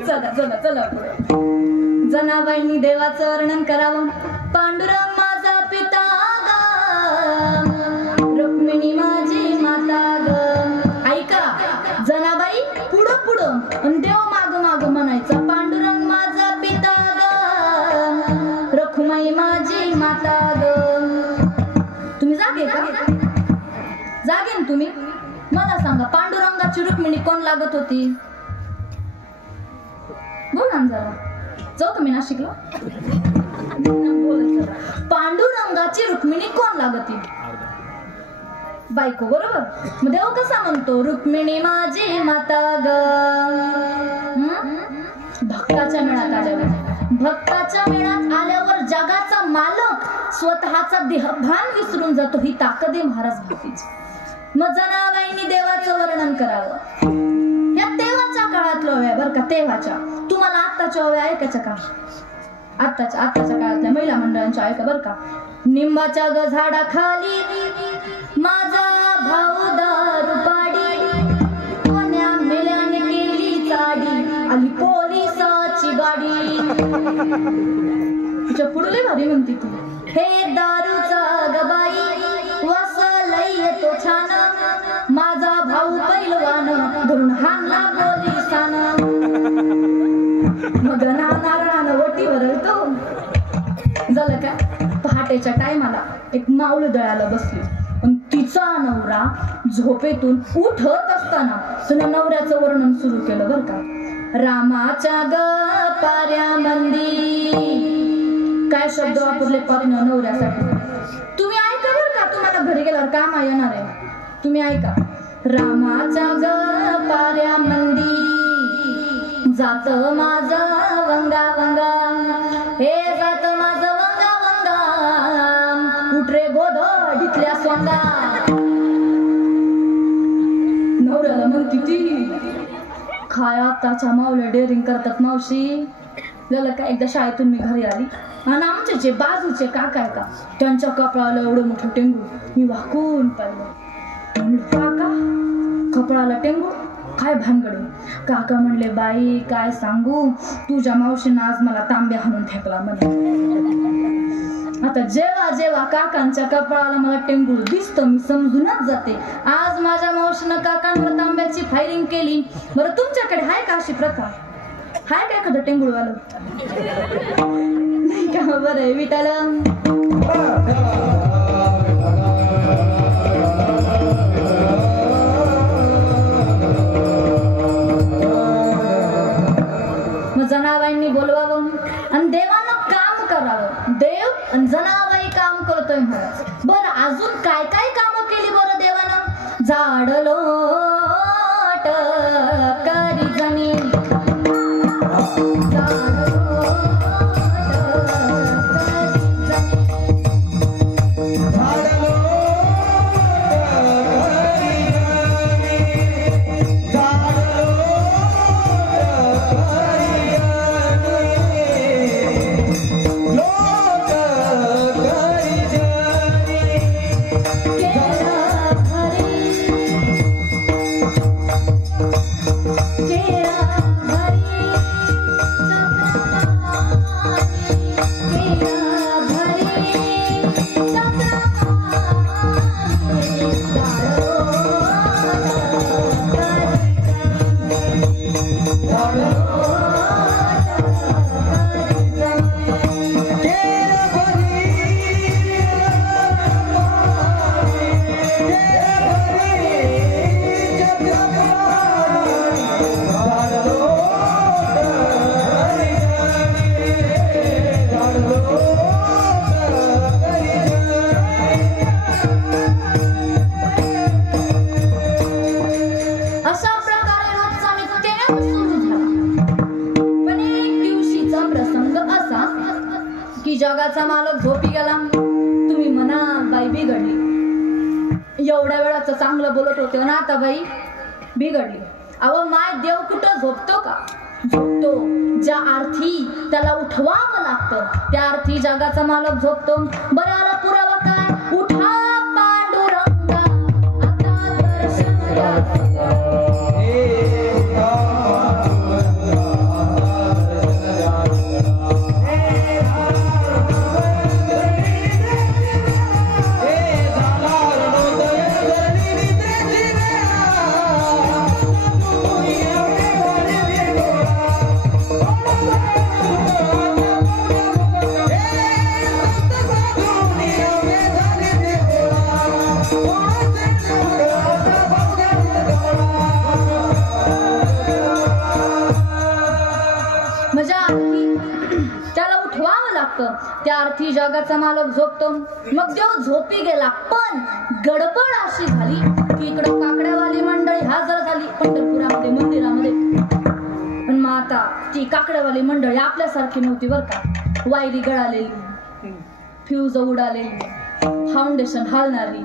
चला चला चला जनाबाईंनी देवाचं वर्णन करावं. पांडुरंग माझा पिता ग, रुक्मिणी माझी माता ग. ऐका जनाबाई पुढं पुढं आणि देव माग माग म्हणायचा. पांडुरंग माझा पिता ग, रखुमाई माझी माता ग. तुम्ही जागे का? जागे ना तुम्ही? मला सांगा पांडुरंगाची रुक्मिणी कोण लागत होती? बोला ना जरा. जाऊ तुम्ही नाशिकला. पांडुरंगाची रुक्मिणी कोण लागती? बायको बरोबर. मग देव कसा म्हणतो रुक्मिणी माझी माता ग? भक्ताच्या मेळात आल्यावर, भक्ताच्या मेळात आल्यावर जगाचा मालक स्वतःचा देहभान विसरून जातो. ही ताकद आहे महाराज भक्तीची. मग जनाबाईंनी देवाचं वर्णन करावं. या तेव्हाच्या काळातल्या ओव्या बर का, तेव्हाच्या. तुम्हाला आत्ताच्या ओव्या ऐकायच्या का? आत्ताच्या काळातल्या महिला मंडळांच्या ऐका बर का. निंबाच्या ग झाडाखाली माझा भाऊ दारू पाडी, कोण्या मेल्याने केली चाडी, आली पोलिसाची गाडी. तुझ्या पुढले भारी म्हणते तू. हे दारूचा गबाई वसलई येतो छान, माझा भाऊ पैलवान धरून हाणला पोलिसानं. मग नारायण वटी वरळतो. झालं का? पहाटेच्या टायमाला एक माऊल दळाला बसली आणि तिचा नवरा झोपेतून उठत असताना तुला नवऱ्याचं वर्णन सुरू केलं बर का. रामाच्या ग पाऱ्यामंदी काय शब्द वापरले पाहिजे नवऱ्यासाठी. तुम्ही ऐका बर का, तुम्हाला घरी गेल्यावर काम येणार आहे. तुम्ही ऐका. रामाच्या ग पाऱ्यामंदी जात माझं वंगा वंगा, हे जात माझं वंगा वंगा, उठरे गोधडीतल्या स्वांगा. नवऱ्याला म्हणती ती काय आताच्या मावल्या डेअरिंग करतात मावशी. झालं का? एकदा शाळेतून मी घरी आली आणि आमचे जे बाजूचे काका आहे का त्यांच्या कपाळाला एवढं मोठं टेंगू मी वाकून पाहिलं. काका कपाळाला टेंगू काय भानगडे? काका म्हणले बाई काय सांगू, तुझ्या मावशीनं आज मला तांब्या हाणून फेकला म्हणे. आता जेव्हा जेव्हा काकांच्या कपाळाला मला टेंगूळ दिसतं मी समजूनच जाते आज माझ्या मावशीनं काकांवर तांब्याची फायरिंग केली. बरं तुमच्याकडे आहे का अशी प्रथा? हाय काय एखादं टेंगूळवालं? नाही का? बरं आहे विटाला. मग जनाबाईंनी बोलवावं आणि देवानं काम करावं. देव आणि जनाबाई काम करतोय महाराज. बरं अजून काय काय कामं केली बरं देवानं? झाडलोट करी जमीन, जगाचा मालक झोपी गेला. तुम्ही म्हणा बाई बिघडली. एवढ्या वेळाचं चांगलं बोलत होते ना आता बाई बिघडली. अहो माय देव कुठं झोपतो का? झोपतो. ज्या अर्थी त्याला उठवावं लागतं त्या अर्थी जगाचा मालक झोपतो. बरं आला पुरावा काय? उठा पांडुरंगा आता त्या अर्थी जगाचा मालक झोपतो. मग देव झोपी गेला. पण गडबड अशी झाली की इकडं काकड्यावाली मंडळी हजर झाली पंढरपुरामध्ये मंदिरामध्ये. पण मग आता ती काकड्यावाली मंडळी आपल्यासारखी नव्हती बर का. वायरी गळालेली, फ्यूज उडालेली, फाउंडेशन हलणारी,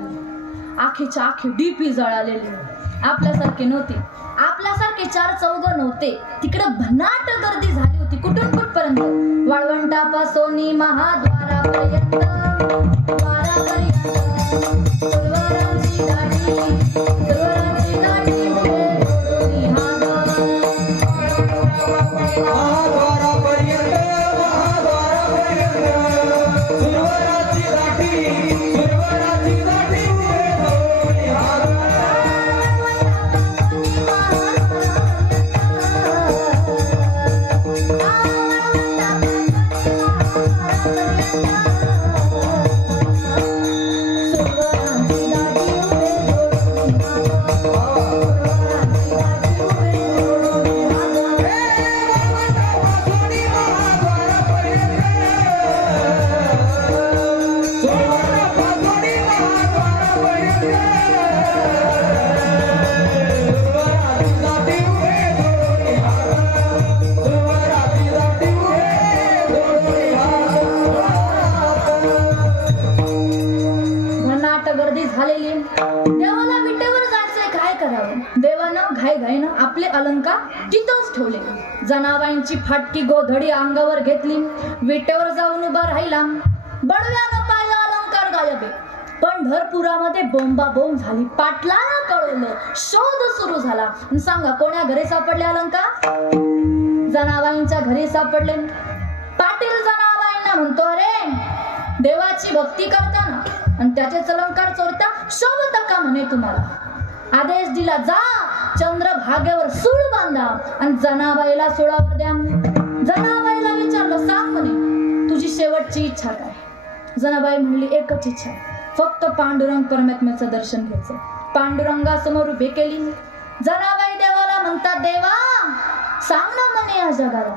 आखीच्या आखी डीपी जळालेली आपल्यासारखी नव्हती. आपल्यासारखे चार चौघ नव्हते. तिकडे भन्नाट गर्दी झाली होती. कुठून कुठपर्यंत? वाळवंटापासून महाद्वारापर्यंत, आपले अलंकार तिथंच ठेवले. जनाबाईंची फाटकी गोधडी अंगावर घेतली. विटेवर जाऊन उभा राहिला. बडव्यानं पाहिलं अलंकार गायब आहे. पंढरपुरामध्ये बोंबाबोंब झाली. पाटलाला कळवलं. शोध सुरू झाला. सांगा कोण्या घरी सापडले अलंकार? जनाबाईंच्या घरी सापडले. पाटील जनाबाईंना म्हणतो, अरे देवाची भक्ती करताना आणि त्याचे अलंकार चोरता शोभत का म्हणे तुम्हाला? आदेश दिला, जा चंद्रभागेवर सूळ बांधा आणि जनाबाईला सुळावर द्या. जनाबाईला विचारलं, सांग म्हणे तुझी शेवटची इच्छा काय? जनाबाई म्हणली, एकच इच्छा, फक्त पांडुरंग परमात्म्याचं दर्शन घ्यायचं. पांडुरंगासमोर उभी केली. जनाबाई देवाला म्हणतात, देवा सांग ना म्हणे या जगाला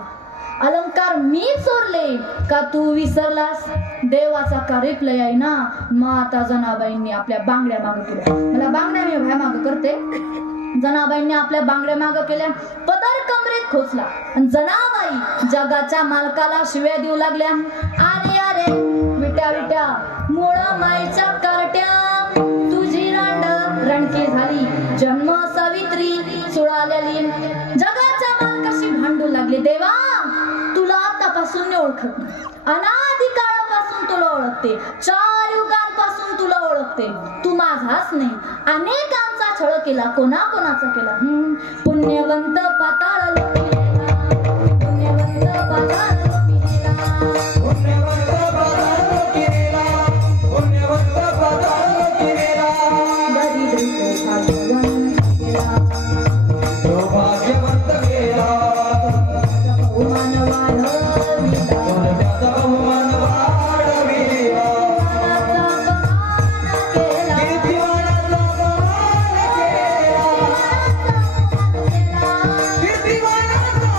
अलंकार मी चोरले का तू विसरलास? देवाचा का रिप्लाय आहे ना. मग आता जनाबाईंनी आपल्या बांगड्या माग केल्या. मला बांगड्या मी भया माग करते. जनाबाईंनी आपल्या बांगड्या माग केल्या. पदर कमरेत खोचला आणि जनाबाई जगाच्या मालकाला शिव्या देऊ लागल्या. अरे अरे विट्या विट्या मूळ मायच्या कार्ट्या, तुझी रांड रणकी झाली, जन्म सावित्री सुळालेली. जगाच्या मालकाशी भांडू लागले. देवा तुला आतापासून ओळखत नाही. अनादी काळापासून तुला ओळखते. 4 युगांपासून तुला ओळखते. तू माझाच नाही, अनेकांचा छळ केला. कोणाकोणाचा केला? पुण्यवंत पाताळ लोकी नेला, पुण्यवंत पाताळ लोकी नेला, पुण्यवंत पाताळ लोकी नेला, पुण्यवंत पाताळ लोकी नेला. दरिद्र भाग्यवंत केला, तो भाग्यवंत केला. बहुमान वाढविला, बहुमान वाढविला. कीर्तिमानाचा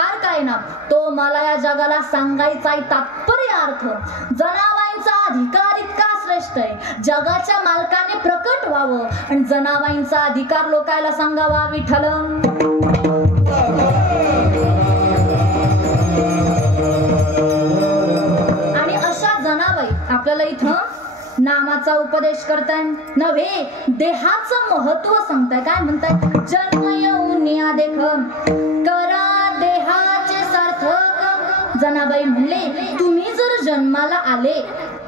अधिकार काय ना तो मला या जगाला सांगायचा आहे. तात्पर्य अर्थ जनाबाईंचा अधिकार इतका श्रेष्ठ आहे, जगाच्या मालकाने प्रकट व्हावं आणि जनाबाईंचा अधिकार लोकायला सांगावा. विठ्ठल आणि अशा जनाबाई आपल्याला इथं नामाचा उपदेश करताय नव्हे, देहाचं महत्व सांगताय. काय म्हणताय? जन्म येऊन या देख करा देहाचे सार्थक. जनाबाई म्हणले तुम्ही जर जन्माला आले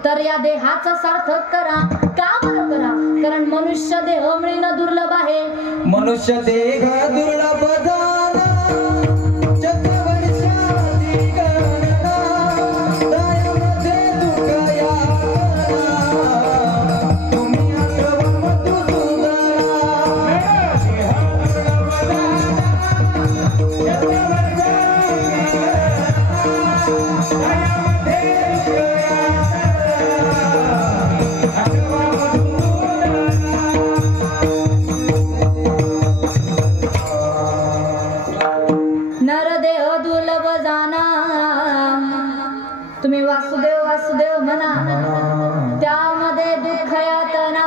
तर या देहाचं सार्थक करा. का बरं करा? कारण मनुष्य देह मिळणं दुर्लभ आहे. मनुष्य देह दुर्लभ वासुदेव वासुदेव म्हणा, त्यामध्ये दुःख यातना.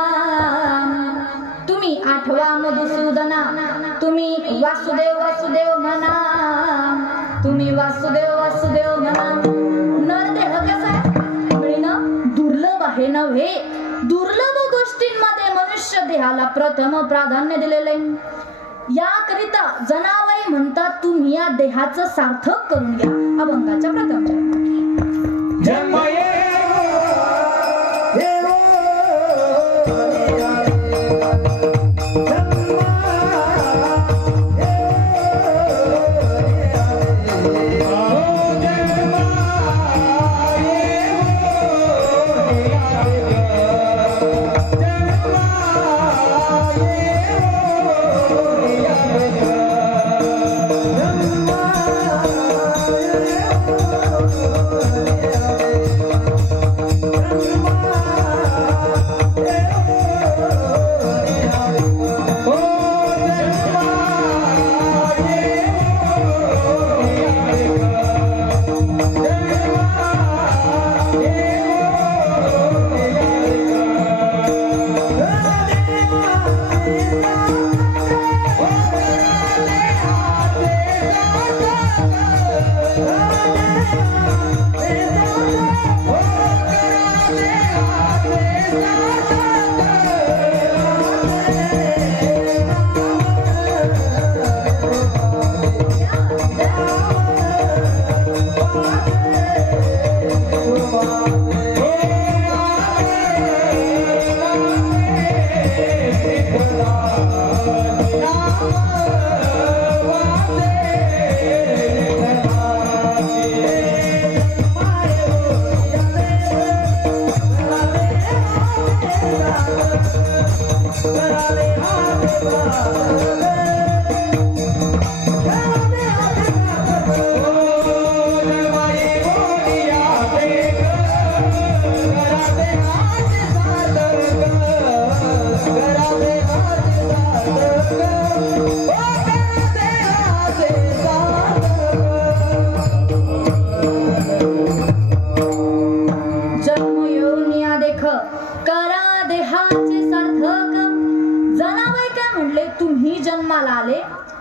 तुम्ही आठवा मधुसूदना, तुम्ही वासुदेव वासुदेव म्हणा, तुम्ही वासुदेव वासुदेव म्हणा. नरदेह कसा आहे? दुर्लभ आहे नव्हे. दुर्लभ गोष्टींमध्ये मनुष्य देहाला प्रथम प्राधान्य दिलेले. याकरिता जनाबाई म्हणतात तुम्ही या देहाचं सार्थक करून घ्या. अभंगाच्या प्रथम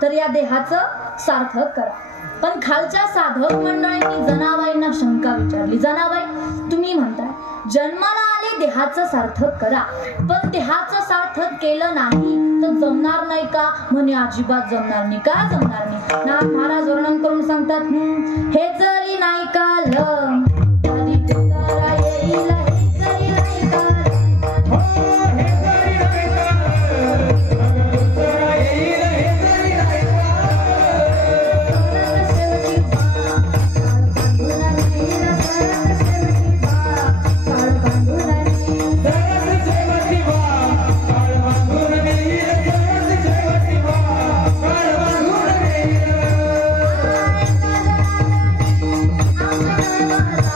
तर या देहाचं सार्थक करा. पण खालच्या साधक मंडळींनी जनाबाईंना शंका विचारली. जनाबाई तुम्ही म्हणताय जन्माला आले देहाचं सार्थक करा, पण देहाचं सार्थक केलं नाही तर जमणार नाही का? म्हणे अजिबात जमणार नाही. का जमणार नाही? नाथ महाराज वर्णन करून सांगतात हे जरी नाही काल तरी तुकारा येईल, हे जरी नाही काल Bye.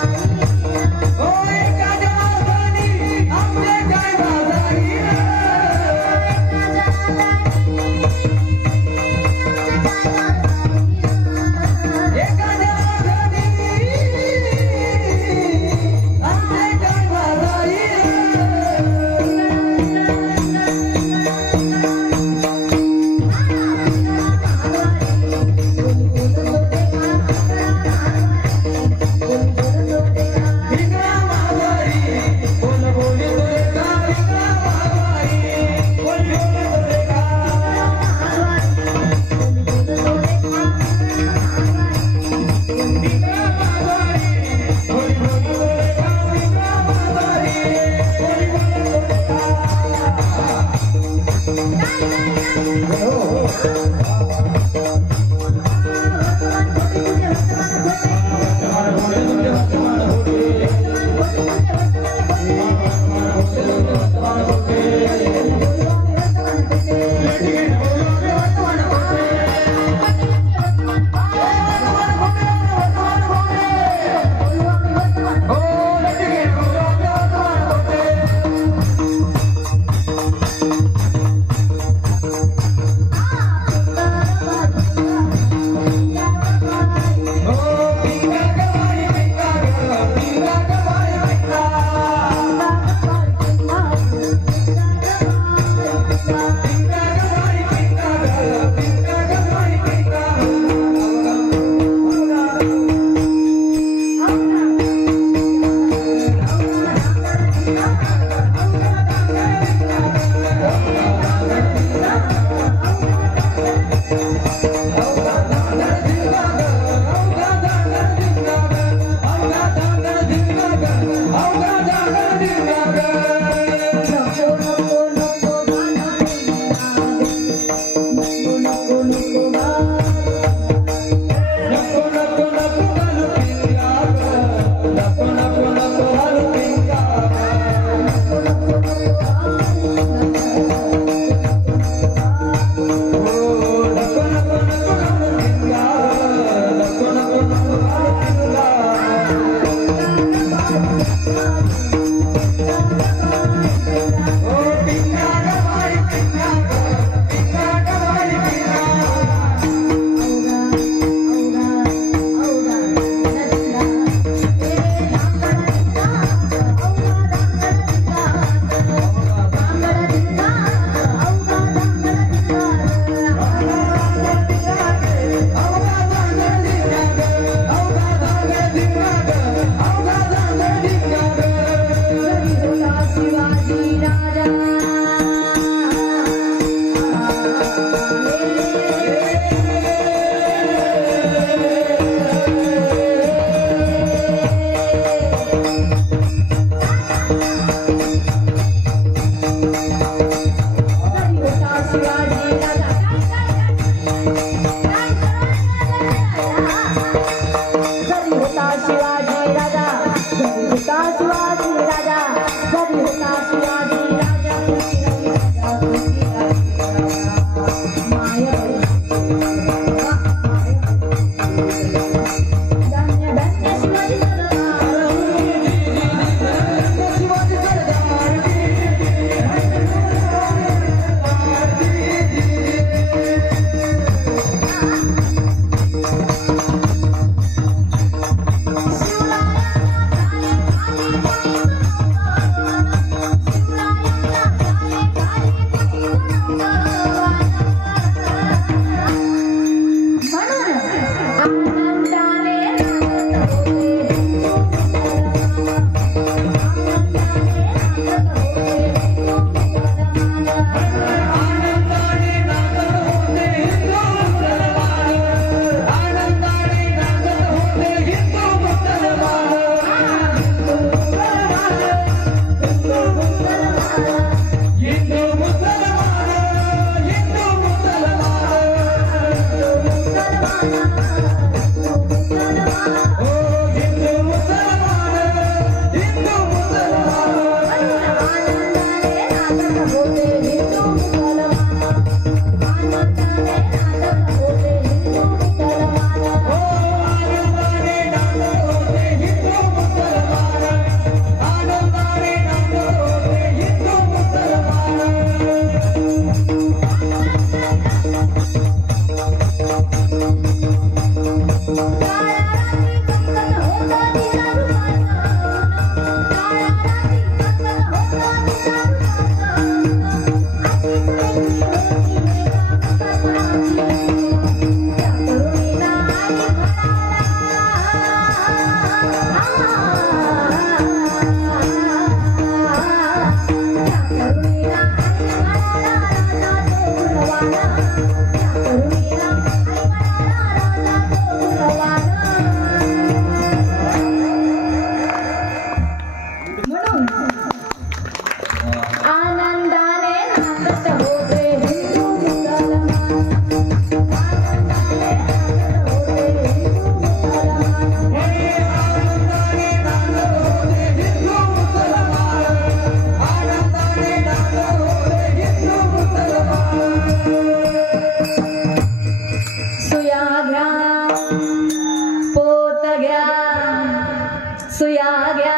सुया घ्या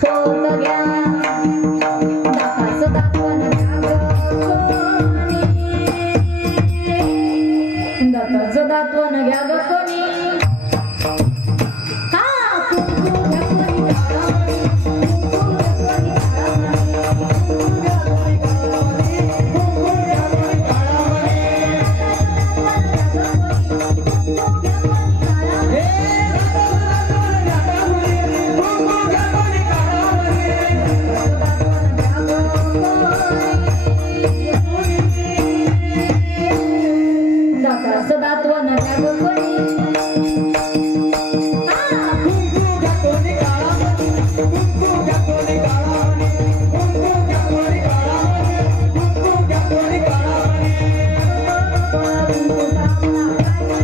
पोत घ्या दाताचं दातवण घ्या ग कोणी दाताचं दातवण घ्या ग कोणी हा कुंकू घ्या कोणी काळामणी कुंकू घ्या कोणी काळामणी कुंकू घ्या कोणी काळामणी कुंकू घ्या कोणी काळामणी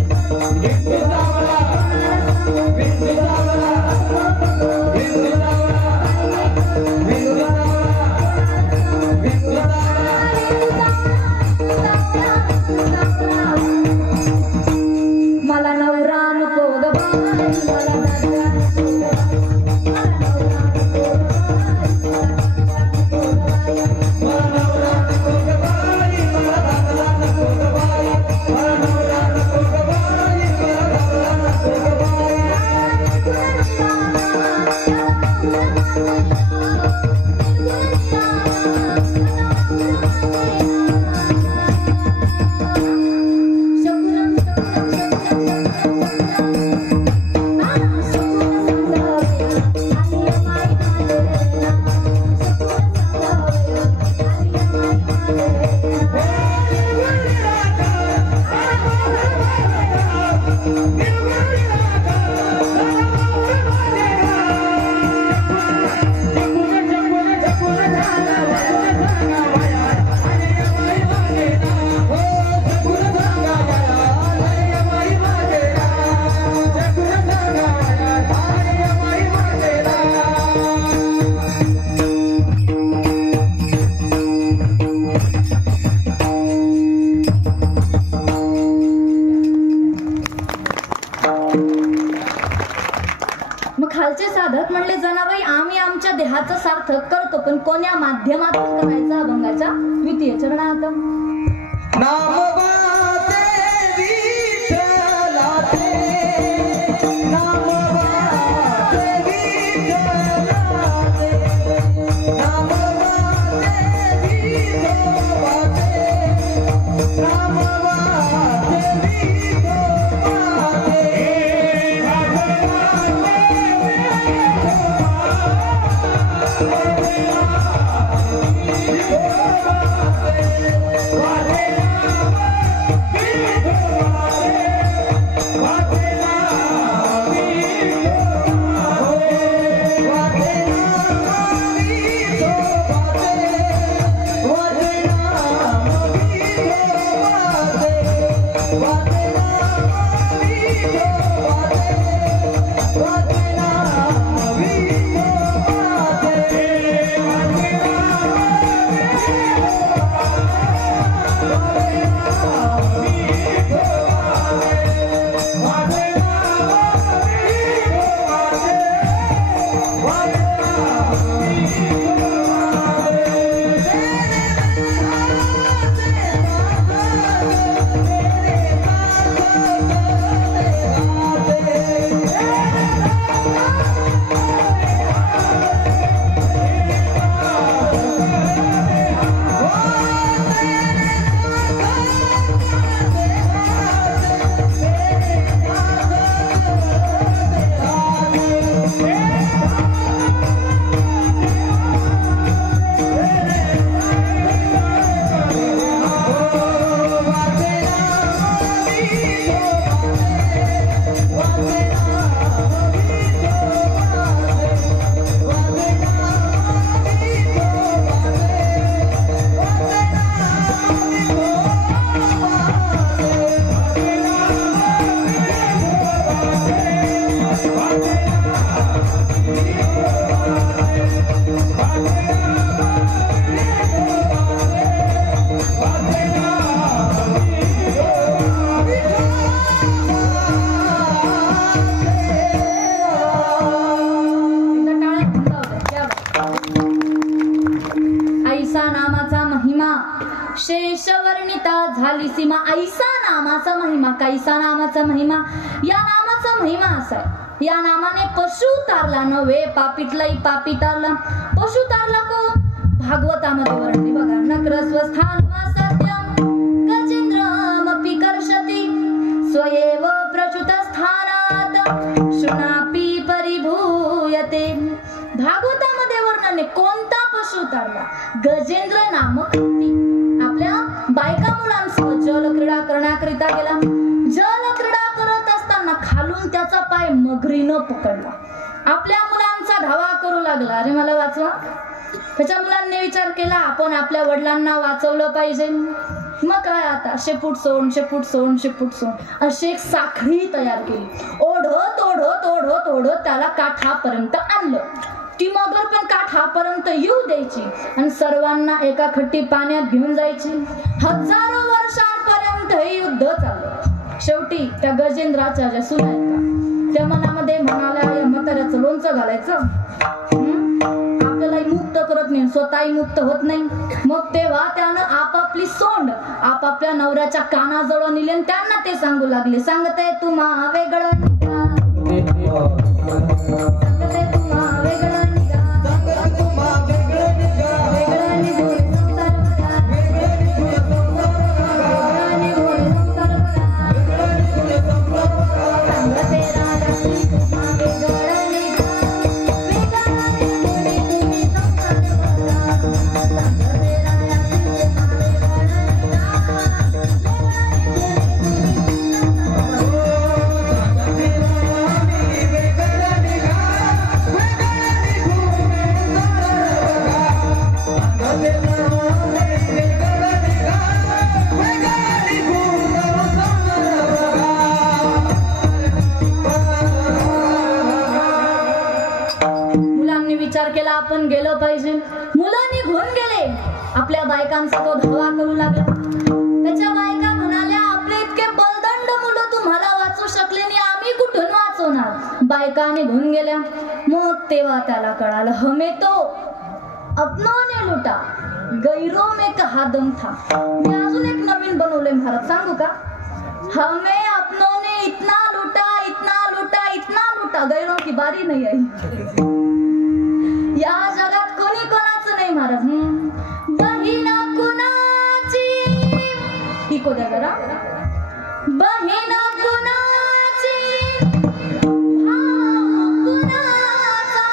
दातवण घ्या ग कोणी मला नवरा नको ग बाई मला दादा मग खालचे साधक म्हणले जनाबाई आम्ही आमच्या देहाचं सार्थक करतो पण कोण्या माध्यमातून करायचा अभंगाच्या द्वितीय चरणात नामवाते विठ्ठलाचे नामवाते विठ्ठलाचे नामवाते विठोबाचे नामवाते विठोबाचे झाली सीमा ऐसा नामाचा महिमा. कैसा नामाचा महिमा? या नामाचा महिमा असा आहे, या नामाने पशु तारला नव्हे, पापीतलाही पापी तारला. पशु तारला को भागवतामध्ये वर्णली बघा. नक्रस्वस्थान सत्यम गजेंद्रमपि कर्षति स्वयेव प्रच्युत स्थानात शृणापि परिभूयते. भागवतामध्ये वर्णन कोणता पशु तारला? गजेंद्र नामक हत्ती. आपल्या बायका मुलांसह जलक्रीडा करण्याकरिता गेला. जलक्रीडा करत असताना खालून त्याचा पाय मगरीनं पकडला. आपल्या मुलांचा धावा करू लागला, अरे मला वाचवा. त्याच्या मुलांनी विचार केला आपण आपल्या वडिलांना वाचवलं पाहिजे. मग काय आता, शेपूट सोड शेपूट सोड शेपूट सोड अशी एक साखळी तयार केली. ओढत ओढत ओढत ओढत त्याला काठापर्यंत आणलं. ती मगर पण काठापर्यंत येऊ द्यायची आणि सर्वांना एका खट्टी पाण्यात घेऊन जायची. हजारो वर्षांपर्यंत हे युद्ध चाललं. शेवटी त्या गजेंद्राच्या ज्या सुना आहेत का, त्या मनामध्ये म्हणाल्या या म्हाताऱ्याचं लोणचं घालायचं, आपल्यालाही मुक्त करत नाही, स्वतःही मुक्त होत नाही. मग तेव्हा त्यानं आपापली सोंड आपापल्या नवऱ्याच्या कानाजवळ नेली आणि त्यांना ते सांगू लागले, सांगते तुम्हा वेगळं निघा, सांगते तुम्हा वेगळं निघा, वेगळं निघून संसार बघा, वेगळं निघून संसार बघा, सांगते राजा तुम्हा वेगळं निघा, आपण गेलो पाहिजे. मुलं निघून गेले. आपल्या बायकांचा तो धावा करू लागला. त्याच्या बायका म्हणाल्या आपले इतके बलदंड मुलं तुम्हाला वाचू शकले नाही, आम्ही कुठून वाचवणार. बायका निघून गेल्या. मग तेव्हा त्याला कळालं हमें तो अपनों ने लुटा गैरों में कहा दम था. मी अजून एक नवीन बनवले महाराज, सांगू का? हमें अपनों ने इतना लुटा इतना लुटा इतना लुटा, गैरों की बारी नहीं आई. या जगात कोणी कोणाचं नाही महाराज. बहीण कुणाची, इको द्या जरा. बहीण कुणाची, भाऊ कुणाचा,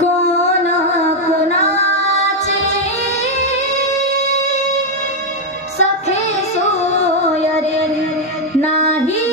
कोण कुणाची, सखे सोय रे नाही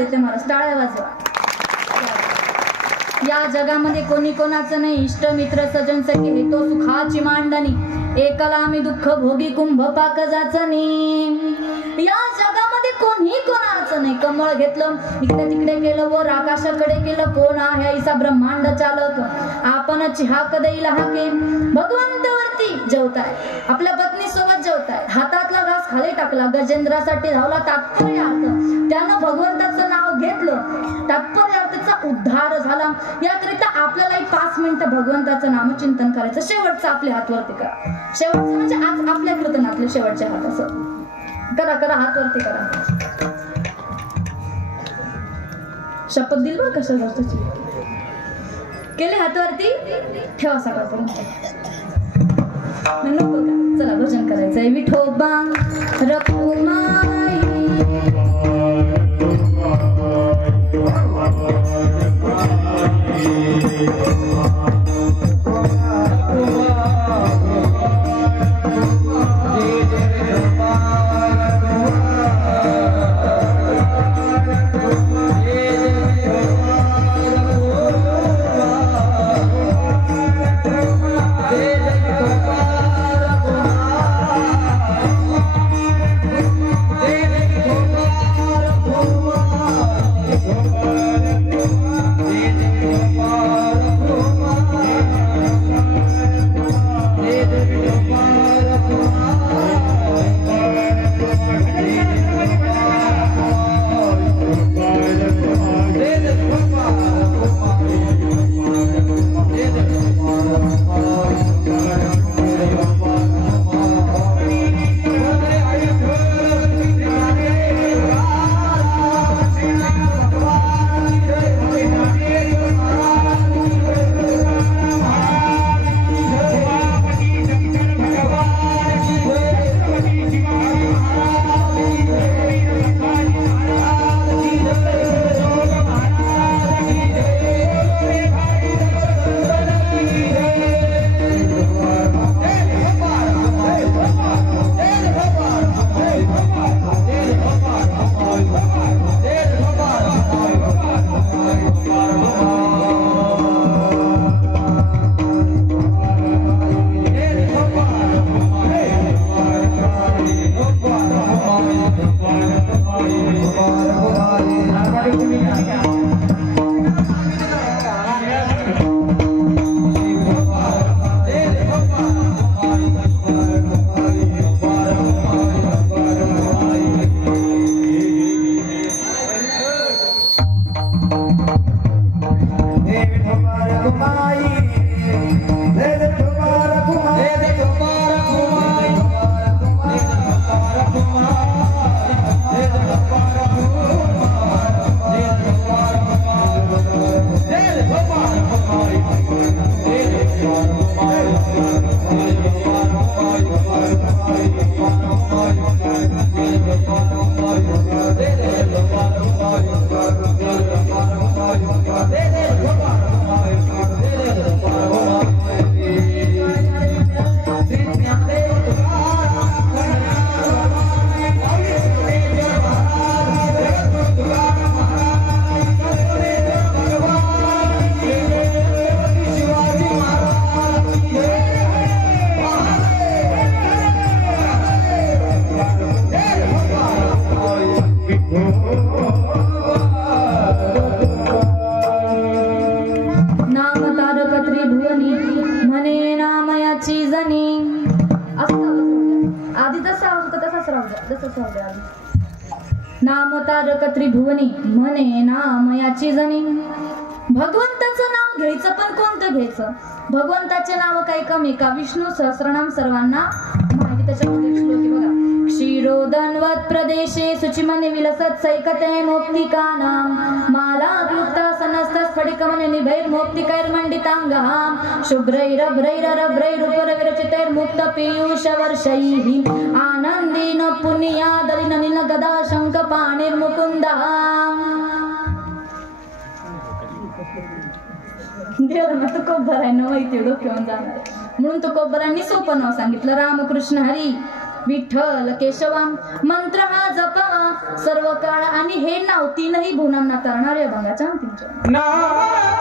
घेते महाराज, टाळ्या वाजवा. या जगामध्ये कोणी कोणाचं नाही, इष्ट मित्र सजन सखी हे तो सुखाची मांडणी, एकला आम्ही दुःख भोगी कुंभ पाक जाचनी. या जगामध्ये कोणी कोणाचं नाही. कमळ घेतलं इकडे तिकडे केलं, वर आकाशाकडे केलं, कोण आहे ऐसा ब्रह्मांड चालक, आपणच हाक देईल हाके. भगवंतावरती जेवताय, आपल्या पत्नी सोबत जेवताय, हातातला घास खाली टाकला, गजेंद्रासाठी धावला, तात्पर्यार्थ त्यानं भगवंताचं नाव घेतलं, तात्पर्यार्थाचा उद्धार झाला. याकरिता आपल्यालाही 5 मिनिटं भगवंताचं नामचिंतन करायचं. शेवटचं आपले हात वरती करा. शेवटचं म्हणजे आज आपल्या कृतनातले शेवटचे हात असं करा, करा, हात वरती करा. शपथ दिली बरं कशा गोष्टीची. केले हात वरती ठेवा सकाळपर्यंत. नको का, चला भजन करायचंय. विठोबा रखुमाई नामतारक त्रिभुवनी म्हणे नामयाची जणी. भगवंताचं नाव घ्यायचं, पण कोणतं घ्यायचं? भगवंताचे नाव काही कमी का? विष्णू सहस्रनाम सर्वांना माहिती. त्याच्यामध्ये श्लोक आहे बघा. क्षीरोदन्वत् प्रदेशे शुचिमने विलसत् सैकते मोक्तिकानां माला क्लुप्तासनस्थ स्फटिकमने निभैर्मोक्तिकैर्मण्डितांगहां शुभ्रैरभ्रैरभ्रैरुपरविरचितैर्मुक्त पीयूषवर्षैः आनन्देन पुण्ययादलिनलिन गदा शङ्खपाणिर्मुकुन्दः. देवाला तो कोब्बरांना माहिती डोक्यावरून जाणार म्हणून तो कोब्बरांनी सोपं नाव सांगितलं. रामकृष्ण हरी विठ्ठल केशवा मंत्र हा जपावा सर्व काळ आणि हे नाव तीनही भुवनांना तरणारे अभंगाच्या अंतिम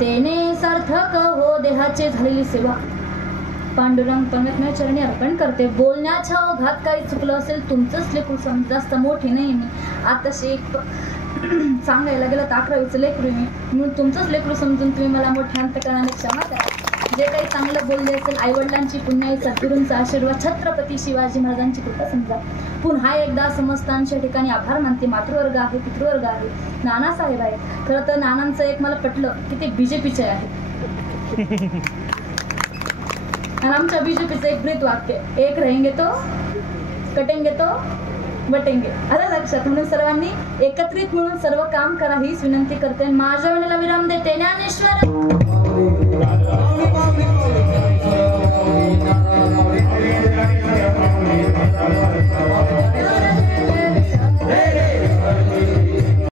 तेने सार्थक हो देहाचे झालेली सेवा पांडुरंग परमेश्वर चरणी अर्पण करते. बोलण्याच्या ओघात काही चुकलं असेल तुमचंच लेकरू समज, जास्त मोठी नाही मी. आताशी एक सांगायला गेलं तर 11वीचं लेकरू मी, म्हणून तुमचंच लेकरू समजून तुम्ही मला मोठ्या अंतकरणाने क्षमा करा. जे काही चांगलं बोलले असेल आईवडिलांची पुण्याई, सद्गुरूंचा आशीर्वाद, छत्रपती शिवाजी महाराजांची कृपा समजा. पुन्हा एकदा समस्तांच्या ठिकाणी आभार मानते. मातृवर्ग आहे, पितृवर्ग आहे, नानासाहेब आहे. खरं तर नानांचं एक मला पटलं की ते बीजेपीचे आहे. आणि आमच्या बीजेपीचं एक ब्रीत वाक्य, एक रहेंगे तो कटेंगे तो बटेंगे. आलं लक्षात. म्हणून सर्वांनी एकत्रित म्हणून सर्व काम करा हीच विनंती करते. माझ्या वेळेला विराम देते. ज्ञानेश्वर